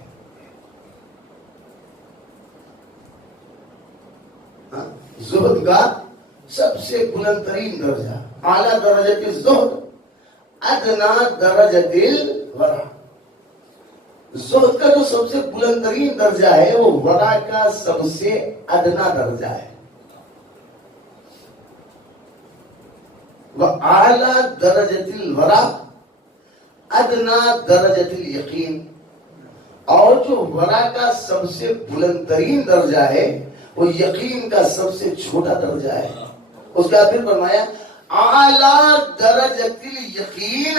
زہد کا سب سے بلند ترین درجہ اعلی درجۃ الزہد ادنا درجۃ الورع، زہد کا جو سب سے بلند ترین درجہ ہے وہ ورع کا سب سے ادنا درجہ ہے۔ وَأَعْلَى دَرَجَةِ الْوَرَعِ أَدْنَى دَرَجَةِ الْيَقِينِ، اور جو ورع کا سب سے بلند ترین درجہ ہے وہ یقین کا سب سے چھوٹا درجہ ہے۔ اس کا پھر فرمایا اعلیٰ درجۃ الیقین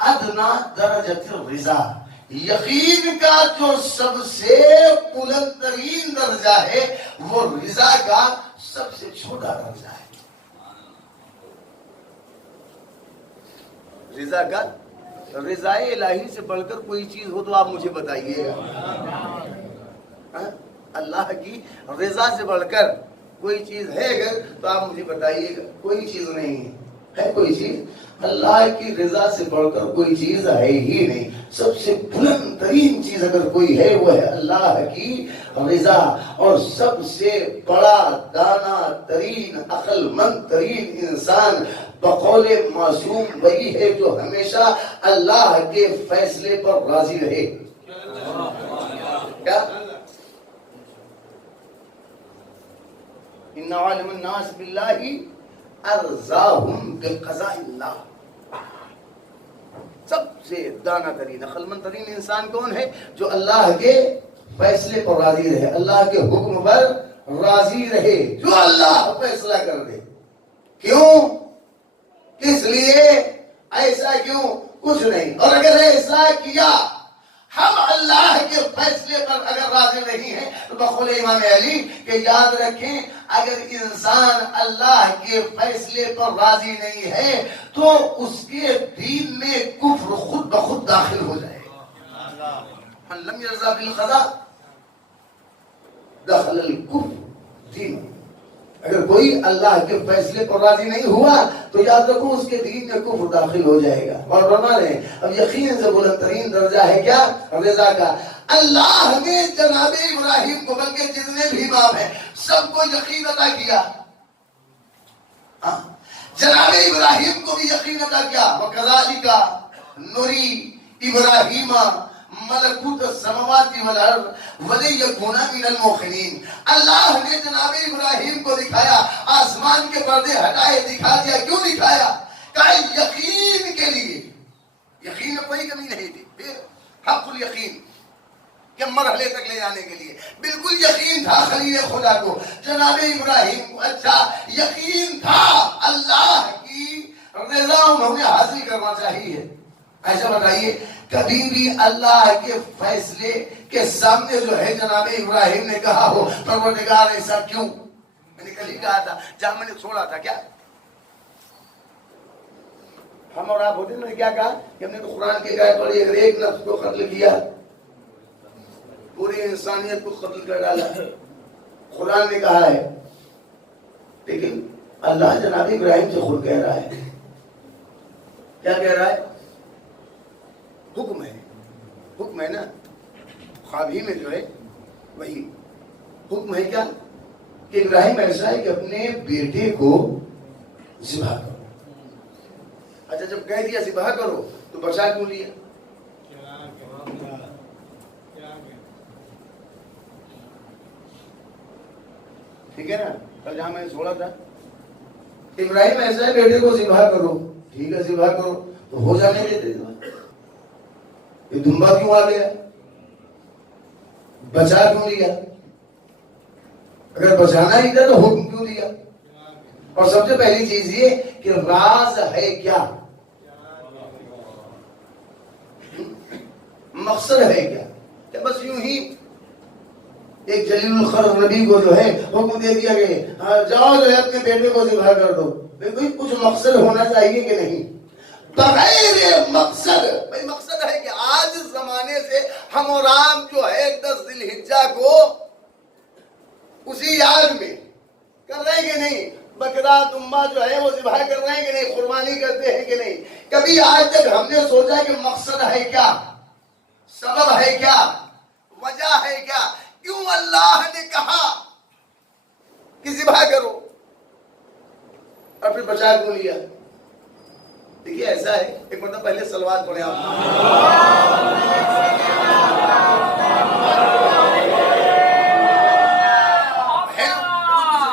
ادنی درجۃ الرضا، یقین کا جو سب سے بلند ترین درجہ ہے وہ رضا کا سب سے چھوٹا درجہ ہے۔ رضا کا، رضا الہی سے بڑھ کر کوئی چیز ہو تو آپ مجھے بتائیے گا۔ اللہ کی رضا سے بڑھ کر کوئی چیز ہے اگر تو آپ مجھے بتائیے گا۔ کوئی چیز نہیں ہے کوئی چیز، اللہ کی رضا سے بڑھ کر کوئی چیز ہے ہی نہیں۔ سب سے بلند ترین چیز اگر کوئی ہے وہ ہے اللہ کی رضا، اور سب سے بڑا دانا ترین عقل مند ترین انسان بقول معصوم وہی ہے جو ہمیشہ اللہ کے فیصلے پر راضی رہے۔ کیا ان عالم الناس باللہ ارزاہم بقضاء اللہ، سب سے دانا ترین عقل مند ترین انسان کون ہے؟ جو اللہ کے فیصلے پر راضی رہے، اللہ کے حکم پر راضی رہے، جو اللہ فیصلہ کر دے۔ کیوں؟ کس لیے؟ ایسا کیوں؟ کچھ نہیں۔ اور اگر ایسا کیا ہم اللہ کے فیصلے پر اگر راضی نہیں ہیں تو بقول امام علی کہ یاد رکھیں اگر انسان اللہ کے فیصلے پر راضی نہیں ہے تو اس کے دین میں کفر خود بخود داخل ہو جائے گا. من لم یرضى بالقضاء دخل الکفر دین. اگر کوئی اللہ کے فیصلے پر راضی نہیں ہوا تو یاد رکھو اس کے دین میں کفر داخل ہو جائے گا. اور فرما رہے ہیں اب یقین سے بلند ترین درجہ ہے کیا؟ رضا کا. اللہ نے جناب ابراہیم کو بلکہ جتنے بھی باپ ہیں سب کو یقین عطا کیا. جناب ابراہیم کو بھی یقین عطا کیا. وَكَذَلِكَ نُرِي إِبْرَاهِيمَ ملکوت السماوات والارض وَلِيَكُونَ مِنَ الْمُوقِنِينَ. اللہ نے جناب ابراہیم کو دکھایا, آسمان کے پردے ہٹائے, دکھا دیا. کیوں دکھایا؟ کہ یقین کے لیے. یقین میں کوئی کمی نہیں تھی. پھر حق الیقین کہ مرحلے تک لے جانے کے لیے بالکل یقین تھا خلیل خدا کو جناب ابراہیم کو. اچھا یقین تھا اللہ کی رضا انہوں نے حاصل کرنا چاہیے. ایسا بتائیے کبھی بھی اللہ کے فیصلے کے سامنے جو ہے جناب ابراہیم نے کہا ہو پروردگار ایسا کیوں؟ میں نے کل ہی کہا تھا جہاں میں نے چھوڑا تھا کیا ہم اور آپ ہوتے نے کیا کہا کہ ہم نے تو قرآن کی آیت پڑھی اگر ایک نفس کو قتل کیا پوری انسانیت کو قتل کر ڈالا. قرآن نے کہا ہے لیکن اللہ جناب ابراہیم سے خود کہہ رہا ہے. کیا کہہ رہا ہے؟ حکم ہے. حکم ہے نا خواب ہی میں جو ہے وہی حکم ہے کیا کہ ابراہیم ایسا ہے کہ اپنے بیٹے کو ذبح کرو. اچھا جب کہہ دیا ذبح کرو تو بچا کیوں لیا؟ ٹھیک ہے نا کل جہاں میں نے چھوڑا تھا ابراہیم ایسا ہے بیٹے کو ذبح کرو. ٹھیک ہے ذبح کرو تو ہو جانے دیتے یہ دمبا کیوں آ گیا؟ بچا کیوں لیا؟ اگر بچانا ہی تھا تو حکم کیوں دیا؟ اور سب سے پہلی چیز یہ کہ راز ہے کیا, مقصد ہے کیا؟ کہ بس یوں ہی ایک جلیل الخلق نبی کو جو ہے حکم دے دیا کہ جاؤ جو ہے اپنے بیٹے کو ذبح کر دو. کوئی کچھ مقصد ہونا چاہیے کہ نہیں؟ بغیر مقصد. بھائی مقصد ہے کہ آج زمانے سے ہم اور آپ جو ہے 10 ذی الحجہ کو اسی یاد میں کر رہے ہیں کہ نہیں؟ بکرا دمبا جو ہے وہ ذبح کر رہے ہیں کہ نہیں؟ قربانی کرتے ہیں کہ نہیں؟ کبھی آج تک ہم نے سوچا کہ مقصد ہے کیا, سبب ہے کیا, وجہ ہے کیا, کیوں اللہ نے کہا کہ ذبح کرو اور پھر بچا کیوں لیا؟ دیکھیے ایسا ہے ایک مرتبہ پہلے صلوات پڑھیں آپ.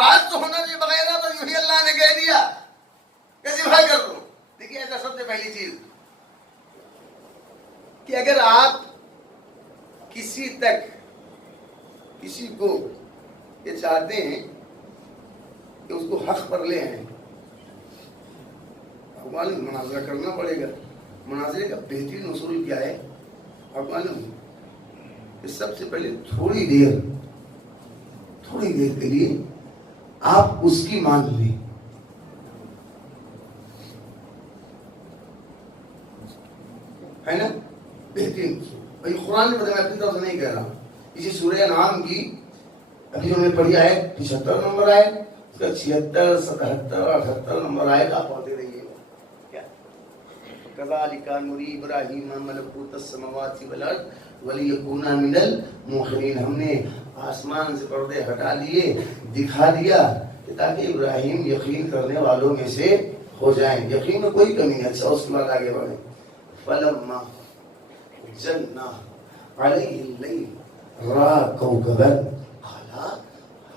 راز تو ہونا نہیں بغیر تو یوں ہی اللہ نے کہہ دیا کہ ذبح کر دو. دیکھیے ایسا سب سے پہلی چیز کہ اگر آپ کسی کو یہ چاہتے ہیں کہ اس کو حق پر لے آئیں آپ معلوم مناظرہ کرنا پڑے گا. مناظرے کا بہترین اصول کیا ہے آپ معلوم کہ سب سے پہلے تھوڑی دیر کے لیے آپ اس کی مان لیں. ہے نا بہترین بھائی قرآن نے بتایا, میں اپنی طرف سے نہیں کہہ رہا. اسی سورہ انعام کی ابھی جو میں پڑھی آئے 75 نمبر آئے اس کا 76 77 78 نمبر آئے آپ پڑھتے رہیے گا. کیا کذالک نری ابراہیم ملکوت السماوات والارض ولیکون من الموقنین. ہم نے آسمان سے پردے ہٹا لیے, دکھا دیا کہ تاکہ ابراہیم یقین کرنے والوں میں سے ہو جائیں. یقین میں کوئی کمی نہیں. اچھا اس کے بعد آگے بڑھیں. فلما جن علیہ اللیل رأى کوكبا قال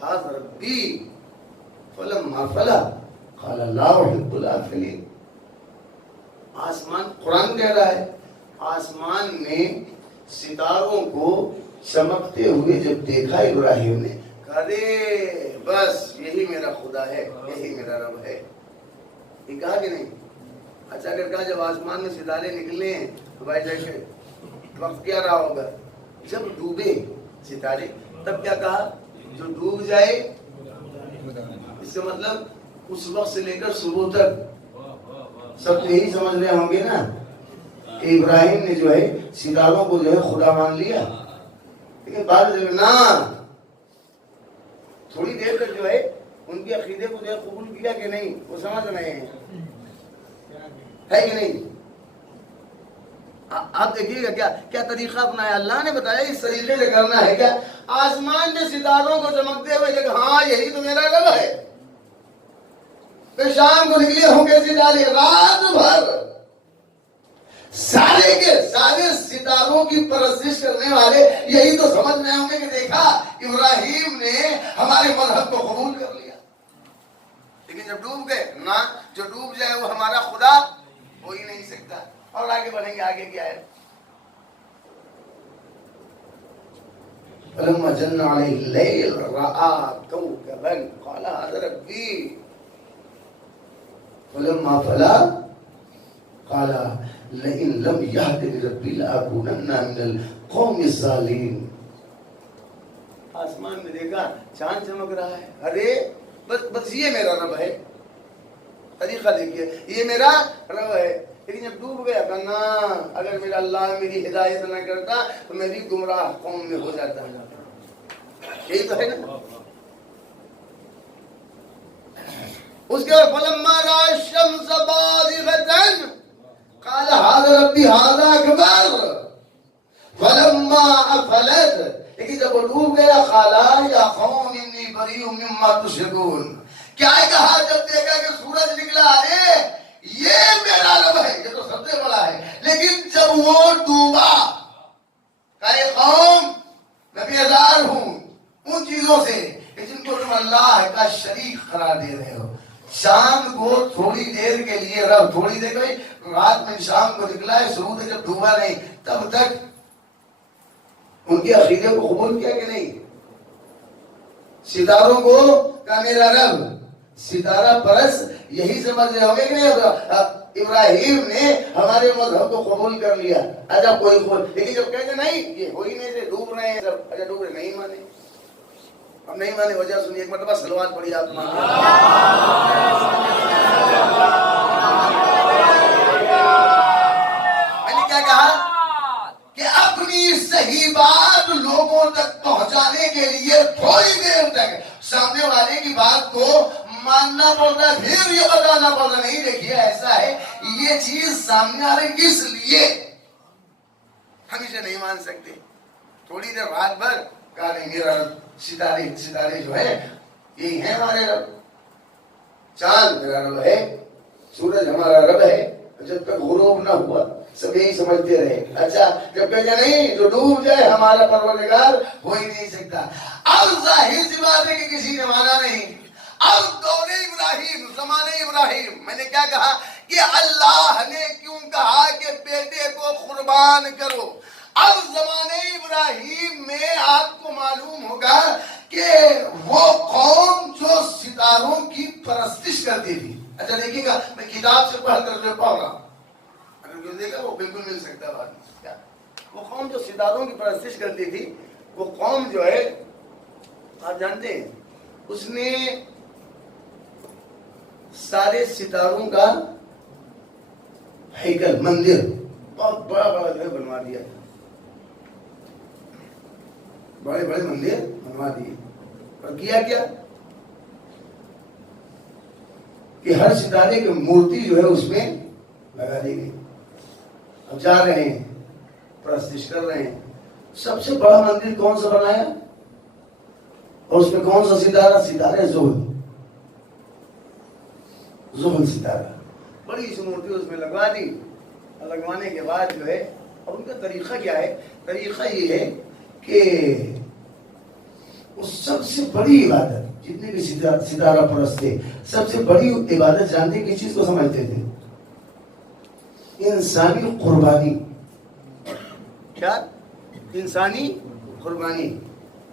هذا ربی فلما فلا قال لا احب الآفلین. آسمان قرآن کہہ رہا ہے آسمان میں ستاروں کو چمکتے ہوئے جب دیکھا ابراہیم نے کہا دے بس یہی میرا خدا ہے, یہی میرا رب ہے. یہ کہا کہ نہیں؟ اچھا اگر کہا جب آسمان میں ستارے نکلے ہیں تو بھائی دیکھیں وقت کیا رہا ہوگا جب ڈوبے ستارے، تب کیا کہا؟ جو ڈوب جائے، اس کا مطلب اس وقت سے لے کر صبح تک سب یہی سمجھ رہے ہوں گے نا کہ ابراہیم نے جو ہے ستاروں کو جو ہے خدا مان لیا، لیکن بعد نہ تھوڑی دیر تک جو ہے ان کے عقیدے کو جو ہے قبول کیا کہ نہیں، وہ سمجھ رہے ہیں ہے کہ نہیں؟ آپ دیکھیے گا کیا طریقہ اپنایا اللہ نے بتایا، اس طریقے سے کرنا ہے کیا؟ آسمان میں ستاروں کو چمکتے ہوئے دیکھ، ہاں یہی تو میرا رب ہے۔ پھر شام کو نکلے ہوں گے ستارے، رات بھر سارے کے سارے ستاروں کی پرستش کرنے والے یہی تو سمجھ رہے ہوں گے کہ دیکھا ابراہیم نے ہمارے مذہب کو قبول کر لیا، لیکن جب ڈوب گئے نہ، جو ڈوب جائے وہ ہمارا خدا ہو ہی نہیں سکتا۔ اور آگے بڑھیں گے، آگے کیا ہے؟ فلما جن علیہ اللیل رأى کوكبا قال هذا ربی فلما فلا قال لئن لم يهدني ربي لأكونن من القوم الظالمين۔ آسمان میں دیکھا چاند چمک رہا ہے، ارے بس یہ میرا رب ہے، طریقہ دیکھیے یہ میرا رب ہے، لیکن جب ڈوب گیا کہنا اگر میرا اللہ میری ہدایت نہ کرتا تو میں بھی گمراہ قوم میں ہو جاتا، یہی تو ہے نا۔ اس کے بعد فلما رأى الشمس بازغة قال هذا ربي هذا أكبر فلما أفلت، لیکن جب وہ ڈوب گیا قال يا قوم إني بريء مما تشركون، کیا کہا جب دیکھا کہ سورج نکلا، ارے یہ میرا رب ہے، یہ تو سب سے بڑا ہے، لیکن جب وہ ڈوبا کہے قوم میں بیزار ہوں ان چیزوں سے جن کو تم اللہ کا شریک قرار دے رہے ہو۔ شام کو تھوڑی دیر کے لیے رب تھوڑی دیر گئی، رات میں شام کو نکلا ہے، شروع سے جب ڈوبا نہیں تب تک ان کے عقیدے کو قبول کیا کہ نہیں؟ ستاروں کو کا میرا رب، ستارہ پرس یہی سمجھ رہے ہوں گے کہ نہیں ابراہیم نے ہمارے مذہب کو قبول کر لیا، اچھا کوئی لیکن جب کہتے نہیں یہ ہو ہی نہیں تھے، ڈوب رہے ہیں سب، اچھا ڈوب رہے نہیں مانے، اب نہیں مانے وجہ سنیے، ایک مرتبہ صلوات پڑھی آپ مان میں نے کیا کہا کہ اپنی صحیح بات لوگوں تک پہنچانے کے لیے تھوڑی دیر تک سامنے والے کی بات کو ماننا پڑتا ہے، پھر یہ بتانا پڑتا نہیں دیکھیے ایسا ہے یہ چیز سامنے آ رہی کس لیے، ہم اسے نہیں مان سکتے۔ تھوڑی دیر رات بھر کہا نہیں میرا رب، ستارے جو ہے یہی ہے ہمارے رب، چاند میرا رب ہے، سورج ہمارا رب ہے، جب تک غروب نہ ہوا سب یہی سمجھتے رہے۔ اچھا جب کہتے نہیں جو ڈوب جائے ہمارا پروردگار ہو ہی نہیں سکتا۔ اب ظاہر سی بات ہے کہ کسی نے مانا نہیں۔ اب دور ابراہیم، زمانے ابراہیم، میں نے کیا کہا کہ اللہ نے کیوں کہا کہ بیٹے کو قربان کرو؟ اب زمانے ابراہیم میں آپ کو معلوم ہوگا کہ وہ قوم جو ستاروں کی پرستش کرتی تھی، اچھا دیکھیے گا میں کتاب سے پڑھ کر جو پڑھ رہا ہوں، اگر کوئی دیکھا وہ بالکل مل سکتا ہے بعد میں کیا، وہ قوم جو ستاروں کی پرستش کرتی تھی وہ قوم جو ہے آپ جانتے ہیں اس نے سارے ستاروں کا ہیکل مندر بہت بڑا بڑا گھر بنوا دیا، بڑے بڑے مندر بنوا دیے، اور کیا کیا کہ ہر ستارے کی مورتی جو ہے اس میں لگا دی گئی۔ اب جا رہے ہیں پرستش کر رہے ہیں، سب سے بڑا مندر کون سا بنایا اور اس میں کون سا ستارہ؟ ستارہ زحل ستارہ، بڑی سی مورتی اس میں لگوا دی، اور لگوانے کے بعد جو ہے اور ان کا طریقہ کیا ہے؟ طریقہ یہ ہے کہ اس سب سے بڑی عبادت، جتنے بھی ستارہ پرست تھے سب سے بڑی عبادت جانتے کس چیز کو سمجھتے تھے؟ انسانی قربانی۔ کیا؟ انسانی قربانی،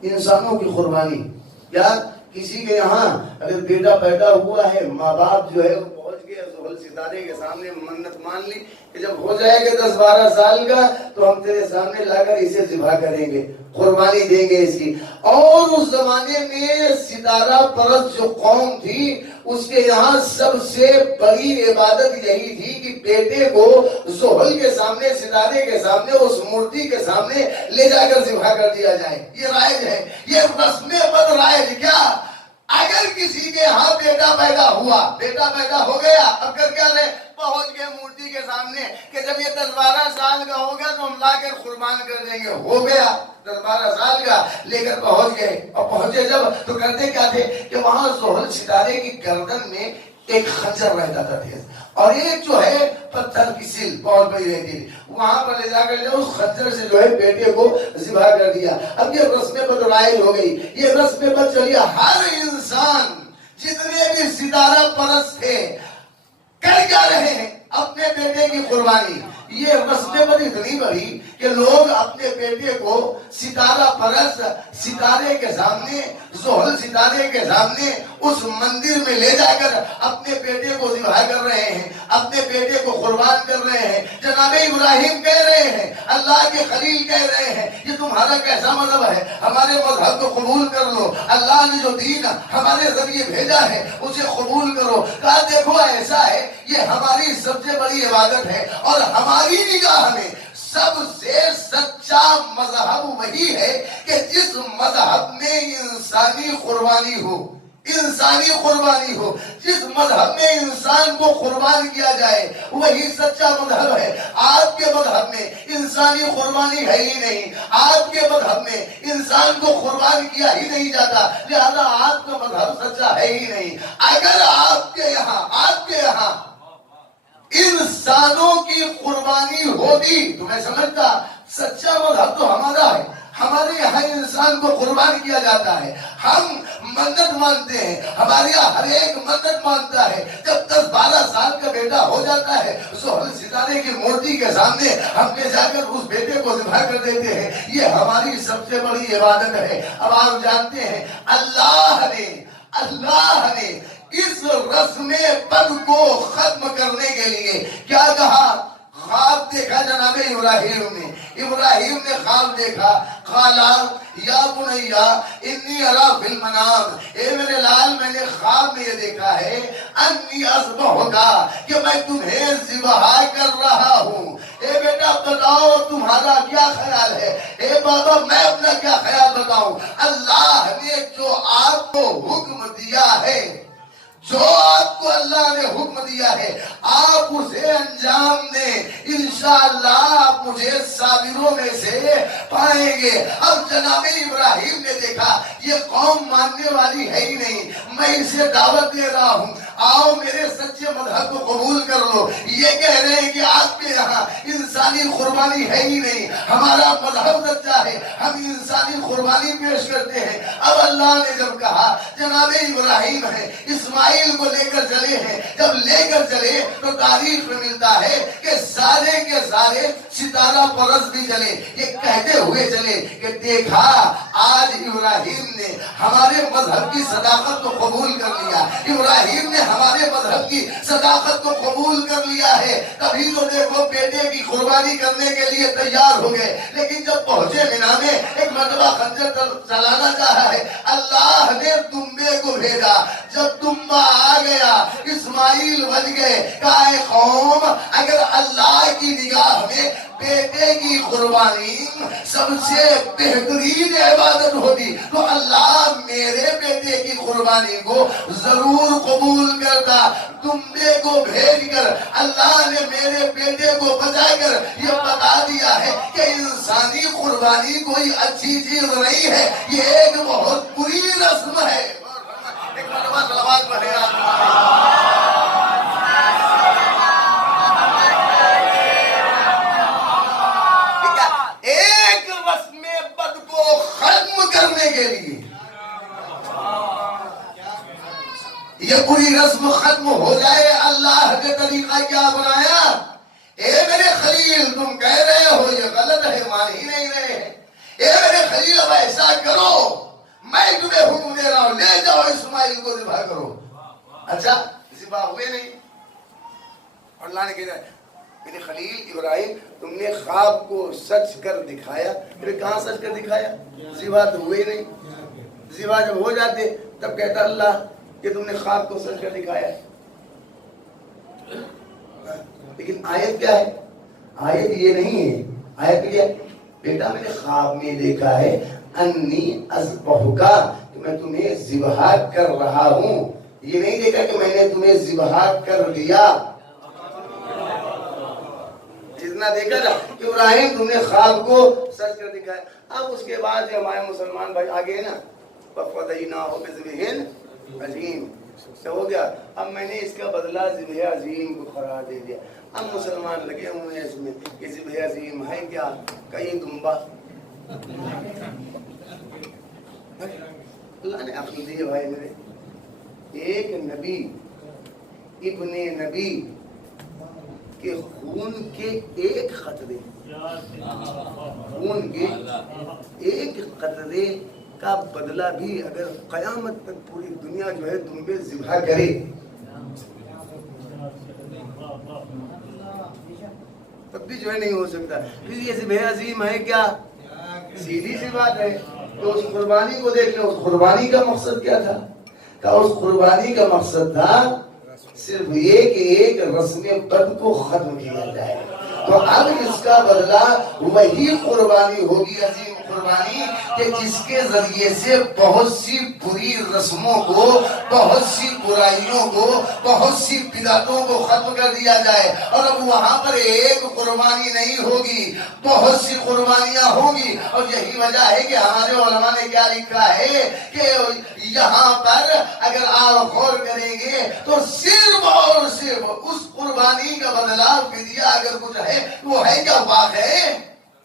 انسانوں کی قربانی۔ کیا کسی کے یہاں اگر بیٹا پیدا ہوا ہے، ماں باپ جو ہے وہ پہنچ گیا زحل ستارے کے سامنے منت مان لی کہ جب ہو جائے گا 10-12 سال کا تو ہم تیرے سامنے لا کر اسے ذبح کریں گے، قربانی دیں گے اس کی۔ اور اس زمانے میں ستارہ پرست جو قوم تھی اس کے یہاں سب سے بڑی عبادت یہی تھی کہ بیٹے کو زحل کے سامنے، ستارے کے سامنے، اس مورتی کے سامنے لے جا کر ذبح کر دیا جائے۔ یہ رائج ہے، یہ رسم بد رائج۔ کیا اگر کسی کے ہاں بیٹا پیدا ہوا، بیٹا پیدا ہو گیا، اب کر کیا رہے، پہنچ گئے مورتی کے سامنے کہ جب یہ 10-12 سال کا ہو گیا تو ہم لا کر قربان کر دیں گے۔ ہو گیا 10-12 سال کا، لے کر پہنچ گئے، اور پہنچے جب تو کرتے کیا تھے کہ وہاں زحل ستارے کی گردن میں ایک خنجر رہتا تھا تیز، اور ایک جو ہے پتھر کی سل بہت بڑی رہتی تھی، وہاں پر لے جا کر اس خنجر سے جو ہے بیٹے کو ذبح کر دیا۔ اب یہ رسم بد رائج ہو گئی، یہ رسم بد چلی۔ ہر انسان جتنے بھی ستارہ پرست تھے کر کیا رہے ہیں، اپنے بیٹے کی قربانی۔ یہ رسم بد اتنی بڑی کہ لوگ اپنے بیٹے کو ستارہ پرست ستارے کے سامنے، زحل ستارے کے سامنے اس مندر میں لے جا کر اپنے بیٹے کو ذبح کر رہے ہیں، اپنے بیٹے کو قربان کر رہے ہیں۔ جناب ابراہیم کہہ رہے ہیں، اللہ کے خلیل کہہ رہے ہیں، یہ تمہارا کیسا مذہب ہے، ہمارے مذہب کو قبول کر لو، اللہ نے جو دین ہمارے ذریعے بھیجا ہے اسے قبول کرو۔ کہا دیکھو ایسا ہے، یہ ہماری سب سے بڑی عبادت ہے، اور ہماری نگاہ میں سب سے سچا مذہب وہی ہے کہ جس مذہب میں انسانی قربانی ہو، انسانی قربانی ہو، جس مذہب میں انسان کو قربان کیا جائے وہی سچا مذہب ہے۔ آپ کے مذہب میں انسانی قربانی ہے ہی نہیں، آپ کے مذہب میں انسان کو قربان کیا ہی نہیں جاتا، لہذا آپ کا مذہب سچا ہے ہی نہیں۔ اگر آپ کے یہاں انسانوں کی قربانی ہوتی تو میں سمجھتا سچا مذہب تو ہمارا ہے، ہمارے یہاں انسان کو قربان کیا جاتا ہے، ہم منت مانتے ہیں، ہمارے یہاں ہر ایک منت مانتا ہے۔ جب 10-12 سال کا بیٹا ہو جاتا ہے زحل ستارے کی مورتی کے سامنے ہم لے جا کر اس بیٹے کو ذبح کر دیتے ہیں، یہ ہماری سب سے بڑی عبادت ہے۔ اب آپ جانتے ہیں اللہ نے اس رسم بد کو ختم کرنے کے لیے کیا کہا؟ خواب دیکھا جناب ابراہیم نے خواب دیکھا، قالا یا بنیا انی ارا فی المنام، اے میرے لال میں نے خواب میں یہ دیکھا ہے، انی اذبحک، کہ میں تمہیں ذبح کر رہا ہوں۔ اے بیٹا بتاؤ تمہارا کیا خیال ہے؟ اے بابا میں اپنا کیا خیال بتاؤں؟ اللہ نے جو آپ کو حکم دیا ہے، جو آپ کو اللہ نے حکم دیا ہے آپ اسے انجام دیں، انشاءاللہ آپ مجھے صابروں میں سے پائیں گے۔ اب جناب ابراہیم نے دیکھا یہ قوم ماننے والی ہے ہی نہیں، میں اسے دعوت دے رہا ہوں، آؤ میرے سچے مذہب کو قبول کر لو۔ یہ کہہ رہے ہیں کہ آپ کے یہاں انسانی قربانی ہے ہی نہیں، ہمارا مذہب سچا ہے، ہم انسانی قربانی پیش کرتے ہیں۔ اب اللہ نے جب کہا جناب ابراہیم ہے اسماعیل کو لے کر چلے ہیں، جب لے کر چلے تو تاریخ میں ملتا ہے کہ سارے کے سارے ستارہ پرست بھی چلے، یہ کہتے ہوئے چلے کہ دیکھا آج ابراہیم نے ہمارے مذہب کی صداقت کو قبول کر لیا، ابراہیم نے ہمارے مذہب کی صداقت کو قبول کر لیا ہے، تبھی تو دیکھو بیٹے کی قربانی کرنے کے لیے تیار ہو گئے۔ لیکن جب پہنچے مینا میں ایک مرتبہ خنجر چلانا چاہا ہے، اللہ نے دمبے کو بھیجا، جب دمبا آ گیا اسماعیل بن گئے۔ کہا اے قوم اگر اللہ کی نگاہ میں بیٹے کی قربانی سب سے بہترین عبادت ہوتی تو اللہ میرے بیٹے کی قربانی کو ضرور قبول کرتا۔ دمبے کو بھیج کر اللہ نے میرے بیٹے کو بچا کر یہ بتا دیا ہے کہ انسانی قربانی کوئی اچھی چیز نہیں ہے، یہ ایک بہت بری رسم ہے۔ ایک مرتبہ صلوات پڑھے ایک رسم بد کو ختم کرنے کے لیے یہ پوری رسم ختم ہو جائے، اللہ کے طریقہ کیا بنایا؟ اے میرے خلیل تم کہہ رہے ہو یہ غلط ہے، مان ہی نہیں رہے ہیں، اے میرے خلیل اب ایسا کرو میں تمہیں حکم دے رہا ہوں، لے جاؤ اسماعیل کو ذبح کرو۔ اچھا ذبح ہوئے نہیں، اور اللہ نے کہا میرے خلیل ابراہیم تم نے خواب کو سچ کر دکھایا. کہاں سچ کر دکھایا؟ ذبح تو ہوئے نہیں. ذبح جب ہو جاتے تب کہتا اللہ کہ تم نے خواب کو سچ کر دکھایا. لیکن آیت کیا ہے؟ آیت یہ نہیں ہے. آیت کیا ہے؟ بیٹا میں نے خواب میں دیکھا ہے انی اذبحک کہ میں تمہیں ذبح کر رہا ہوں. یہ نہیں دیکھا کہ میں نے تمہیں ذبح کر دیا. جتنا دیکھا تھا کہ ابراہیم تم نے خواب کو سچ کر دکھایا. اب اس کے بعد جو ہمارے مسلمان بھائی آگے نا فَفَدَيْنَاهُ بِذِبْحٍ عَظِيمٍ سے ہو گیا. اب میں نے اس کا بدلہ ذبح عظیم کو قرار دے دیا. اب مسلمان لگے ہوئے ہیں اس میں کہ ذبح عظیم ہے کیا؟ کہیں دمبا. اللہ نے عقل دی بھائی میرے. ایک نبی ابن نبی کہ خون کے ایک قطرے کا بدلہ بھی اگر قیامت تک پوری دنیا جو ہے دمبے ذبح کرے تب بھی جو ہے نہیں ہو سکتا. پھر یہ ذبح عظیم ہے کیا؟ سیدھی سی بات ہے. تو اس قربانی کو دیکھ لو. اس قربانی کا مقصد کیا تھا؟ کہ اس قربانی کا مقصد تھا صرف یہ کہ ایک رسم بد کو ختم کیا جائے. تو اب اس کا بدلہ وہی قربانی ہوگی, عظیم قربانی, کہ جس کے ذریعے سے بہت سی بری رسموں کو, بہت سی برائیوں کو, بہت سی بدعتوں کو ختم کر دیا جائے. اور اب وہاں پر ایک قربانی نہیں ہوگی, بہت سی قربانیاں ہوگی. اور یہی وجہ ہے کہ ہمارے علماء نے کیا لکھا ہے کہ یہاں پر اگر آپ غور کریں گے تو صرف اور صرف اس قربانی کا بدلہ فدیہ اگر کچھ ہے وہ ہے کیا؟ واقع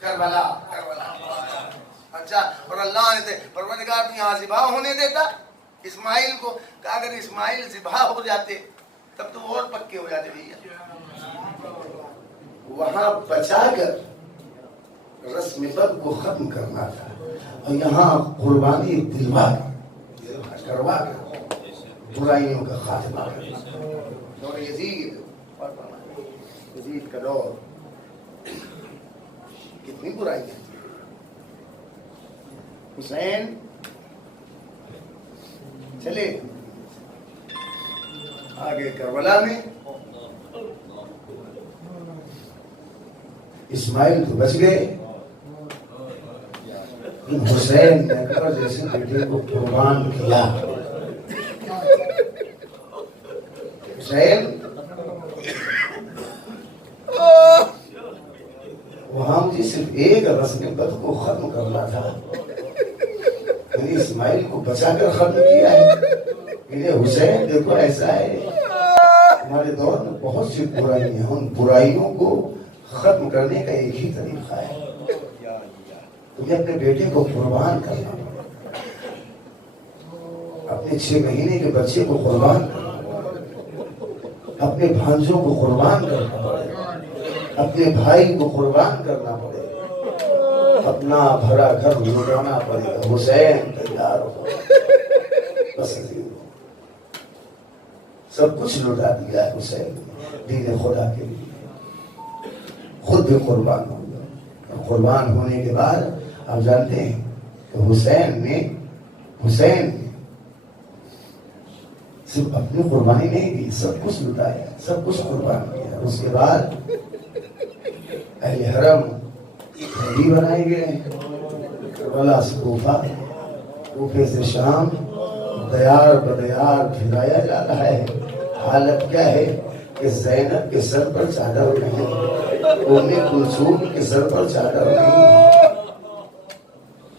کربلا. اچھا, اور اللہ نے پروردگار تو یہاں ذبح ہونے دیتا اسماعیل کو, کہ اگر اسماعیل ذبح ہو جاتے تب تو اور پکے ہو جاتے بھیا. وہاں بچا کر رسم بد کو ختم کرنا تھا, اور یہاں قربانی دلوا کروا کر برائیوں کا خاتمہ کرنا. دور یزید کا دور کتنی برائیاں. حسین چلے آگے کربلا میں, اسماعیل تو بچ گئے, حسین نے اکبر جیسے بیٹے کو قربان کیا. حسین وہاں مجھے صرف ایک رسم بد کو ختم کرنا تھا, میں نے اسماعیل کو بچا کر ختم کیا ہے. حسین دیکھو ایسا ہے ہمارے دور میں بہت سی برائیاں ہیں, ان برائیوں کو ختم کرنے کا ایک ہی طریقہ ہے, تمہیں اپنے بیٹے کو قربان کرنا پڑے, اپنے 6 مہینے کے بچے کو قربان کرنا پڑے, اپنے بھانجوں کو قربان کرنا پڑے, اپنے بھائی کو قربان کرنا پڑے, اپنا بھرا گھر لوٹانا پڑے گا. حسین تیار ہو, بس سب کچھ لوٹا دیا حسین دین خدا کے لیے, خود بھی قربان ہو گیا. قربان ہونے کے بعد آپ جانتے ہیں کہ حسین نے صرف اپنی قربانی نہیں دی, سب کچھ لٹایا, سب کچھ قربان کیا. اس کے بعد اہل حرم قیدی بنائے گئے, کربلا سے کوفہ, کوفے سے شام, دیار بدیار پھرایا جا رہا ہے. حالت کیا ہے کہ زینب کے سر پر چادر نہیں, ام کلثوم کے سر پر چادر نہیں,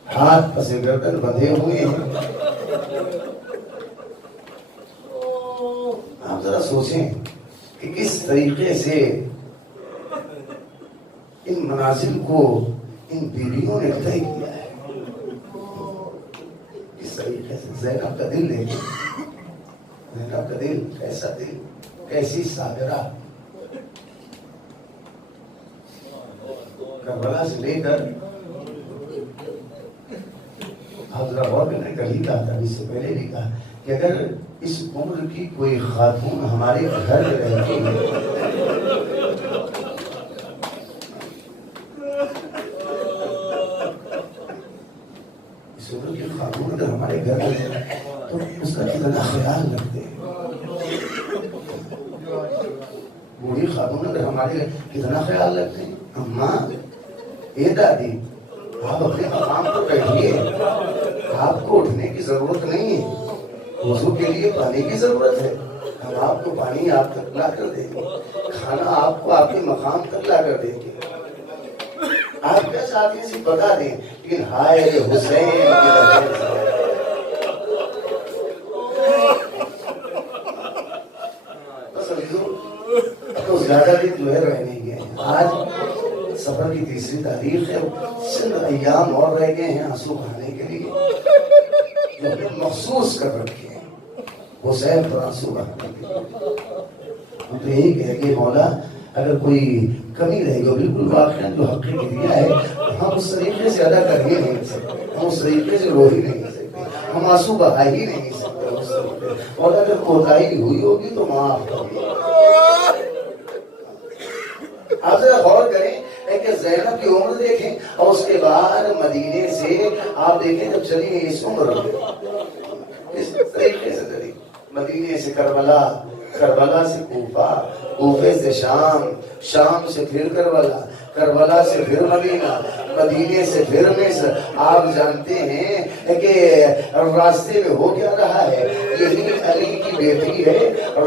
ہاتھ پس گردن بندھے ہوئے ہیں. آپ ذرا سوچیں کہ کس طریقے سے ان منازل کو ان بیویوں نے طے کیا ہے, کس طریقے سے. زینب کا دل دیکھیں, زینب کا دل کیسا دل, کیسی صابرہ. کربلا سے لے کر آپ ذرا غور کریں, کل ہی کہا تھا, اس سے پہلے بھی کہا کہ اگر اس عمر کی کوئی خاتون ہمارے گھر میں رہتی ہے؟ اس عمر کی خاتون اگر ہمارے گھر میں ہے تو اس کا کتنا خیال رکھتے ہیں؟ بوڑھی خاتون اگر ہمارے گھر کتنا خیال رکھتے ہیں؟ اماں، اے دادی، آپ اپنے مقام پر بیٹھیے، آپ کو اٹھنے کی ضرورت نہیں ہے، وضو کے لیے پانی کی ضرورت ہے، ہم آپ کو پانی آپ تک لا کر دیں گے، کھانا آپ کو آپ کے مقام تک لا کر دیں گے۔ آپ کیا چاہتے ہیں صرف بتا دیں، لیکن ہائے حسین کی لبیں بس تو زیادہ دن جو ہے رہنے گئے ہیں۔ آج سفر کی تیسری تاریخ ہے، چند ایام اور رہ گئے ہیں آنسو بہانے کے لیے، جو ہمیں مخصوص کر رکھے ہیں حسین پر آنسو بہانے کے لیے۔ ہم تو یہی کہیں گے مولا اگر کوئی کمی رہے گا، بالکل واقعا جو حق کی دیا ہے ہم اس طریقے سے ادا کر ہی نہیں سکتے، ہم اس طریقے سے رو ہی نہیں سکتے، ہم آنسو بہا ہی نہیں سکتے اس طریقے، اور اگر کوتاہی ہوئی ہوگی تو معاف کریے۔ آپ ذرا غور کریں کہ زینب کی عمر دیکھیں اور اس کے بعد مدینے سے آپ دیکھیں جب چلی اس عمر میں اس طریقے سے چلی، مدینے سے کربلا، کربلا سے کوفہ، کوفے سے شام، شام سے پھر کربلا، کربلا سے پھر مدینہ، مدینے سے پھر مصر۔ آپ جانتے ہیں کہ راستے میں ہو کیا رہا ہے، یہی علی کی بیٹی ہے،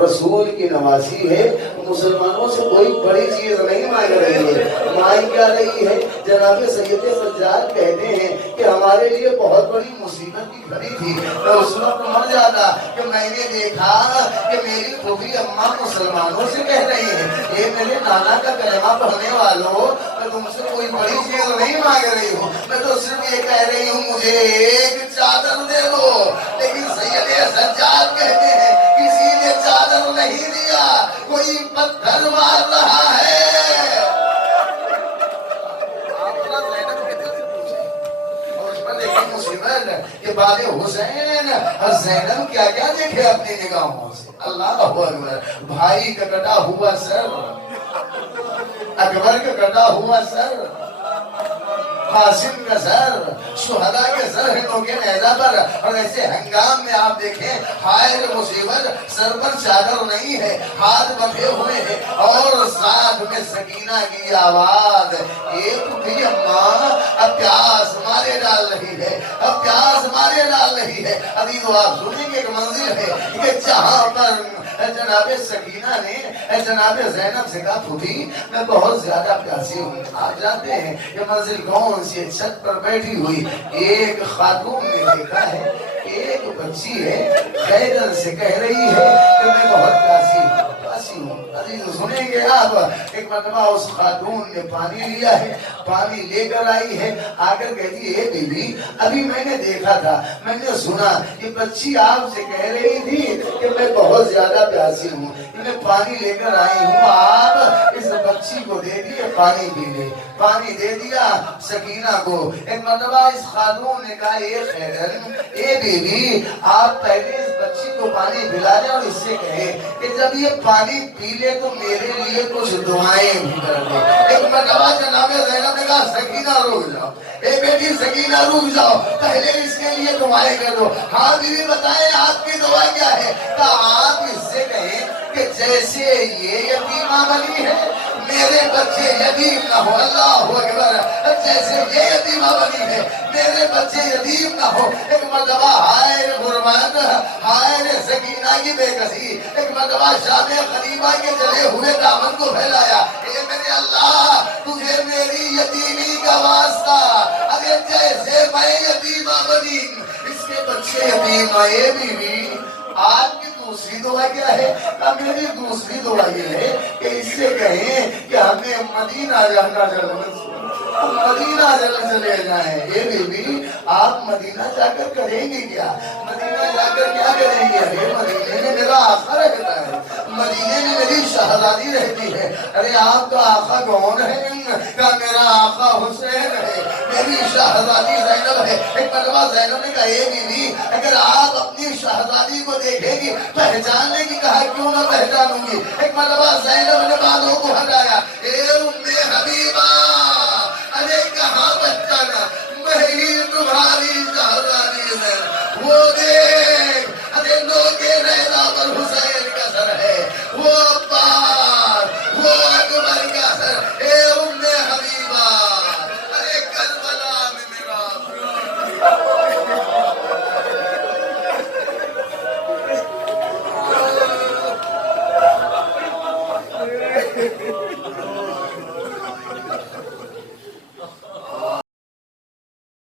رسول کی نواسی ہے، مسلمانوں سے کوئی بڑی چیز نہیں مانگ رہی ہے، مانگ کیا رہی ہے؟ جناب سید سجاد کہتے ہیں کہ ہمارے لیے بہت بڑی مصیبت کی گھڑی تھی، میں اس وقت مر جاتا کہ میں نے دیکھا کہ میری پھوپھی اماں مسلمانوں سے کہہ رہی ہے، اے میرے نانا کا کلمہ پڑھنے والوں، میں تم سے کوئی بڑی چیز نہیں مانگ رہی ہوں، میں تو صرف یہ کہہ رہی ہوں مجھے ایک چادر دے دو۔ لیکن سید سجاد کہتے ہیں کسی نے چادر نہیں دیا، کوئی پتھر مار رہا ہے۔ کہ بعد حسین زینب کیا کیا دیکھے اپنی نگاہوں سے، اللہ اکبر، بھائی کا کٹا ہوا سر، اکبر کا کٹا ہوا سر، قاسم کا سر، شہداء کے سر ہندوں کے نیزہ پر، اور ایسے ہنگام میں آپ دیکھیں ہائے مصیبت، سر پر چادر نہیں ہے، ہاتھ بندھے ہوئے ہیں، اور ساتھ میں سکینہ کی آواز، ایک بھی اماں اب پیاس مارے ڈال رہی ہے، اب پیاس مارے ڈال رہی ہے۔ عزیزو آپ سنیں گے ایک منزل ہے کہ جہاں پر جناب سکینہ نے جناب زینب سے کہا پھوپھی میں بہت زیادہ پیاسی ہوں۔ آپ جانتے ہیں کہ منزل کون سی چھت پر بیٹھی ہوئی ایک خاتون نے دیکھا ہے، ایک بچی ہے خیدر سے کہہ رہی ہے کہ میں بہت پیاسی ہوں۔ عزیز سنیں گے آپ، ایک مرتبہ اس خاتون نے پانی لیا ہے، پانی لے کر آئی ہے، آ کر کہتی ہے بی بی ابھی میں نے دیکھا تھا، میں نے سنا یہ بچی آپ سے کہہ رہی تھی کہ میں بہت زیادہ پیاسی ہوں، میں پانی لے کر آئی ہوں، آپ اس بچی کو دے دیے پانی پی لے۔ پانی دے دیا سکینہ کو۔ ایک مرتبہ اس خاتون نے کہا اے خیدر، اے بی بی آپ پہلے اس بچی کو پانی پلا لیں اور اس سے کہیں کہ جب یہ پانی پی لے تو میرے لیے کچھ دعائیں بھی کر دے۔ ایک مرتبہ جناب زینب نے کہا سکینہ رک جاؤ، اے بیٹی سکینہ رک جاؤ، پہلے اس کے لیے دعائیں کر دو۔ ہاں بیوی بتائیں آپ کی دعا کیا ہے؟ کہا آپ اس سے کہیں کہ جیسے یہ یتیمہ بنی ہے میرے بچے یتیم نہ ہو، اللہ اکبر، جیسے یہ یتیمہ بنی ہے میرے بچے یتیم نہ ہو۔ ایک مرتبہ ہائے غربت، ہائے سکینہ کی بے کسی، ایک مرتبہ شام خلیفہ کے جلے ہوئے دامن کو پھیلایا، اے میرے اللہ تجھے میری یتیمی کا واسطہ، اگر جیسے میں یتیمہ بنی اس کے بچے یتیم آئے بیوی، آپ کی دوسری دعا کیا ہے؟ میری دوسری دعا یہ ہے کہ اس سے کہیں کہ ہمیں مدینہ جانا مدینہ چلے جائیں۔ یہ بیوی آپ مدینہ جا کر کریں گے کیا؟ مدینہ جا کر کیا کریں گے؟ ارے مدینہ میں میرا آقا رہتا ہے، مدینہ میں میری شہزادی رہتی ہے۔ ارے آپ کا آقا کون ہے؟ کہا میرا آقا حسین ہے، میری شہزادی زینب ہے. ایک مرتبہ زینب نے کہا اے بیوی اگر آپ اپنی شہزادی کو دیکھیں گی پہچاننے کی کہا کیوں نہ پہچانوں گی. ایک مرتبہ زینب نے بالوں کو ہٹایا. اے ام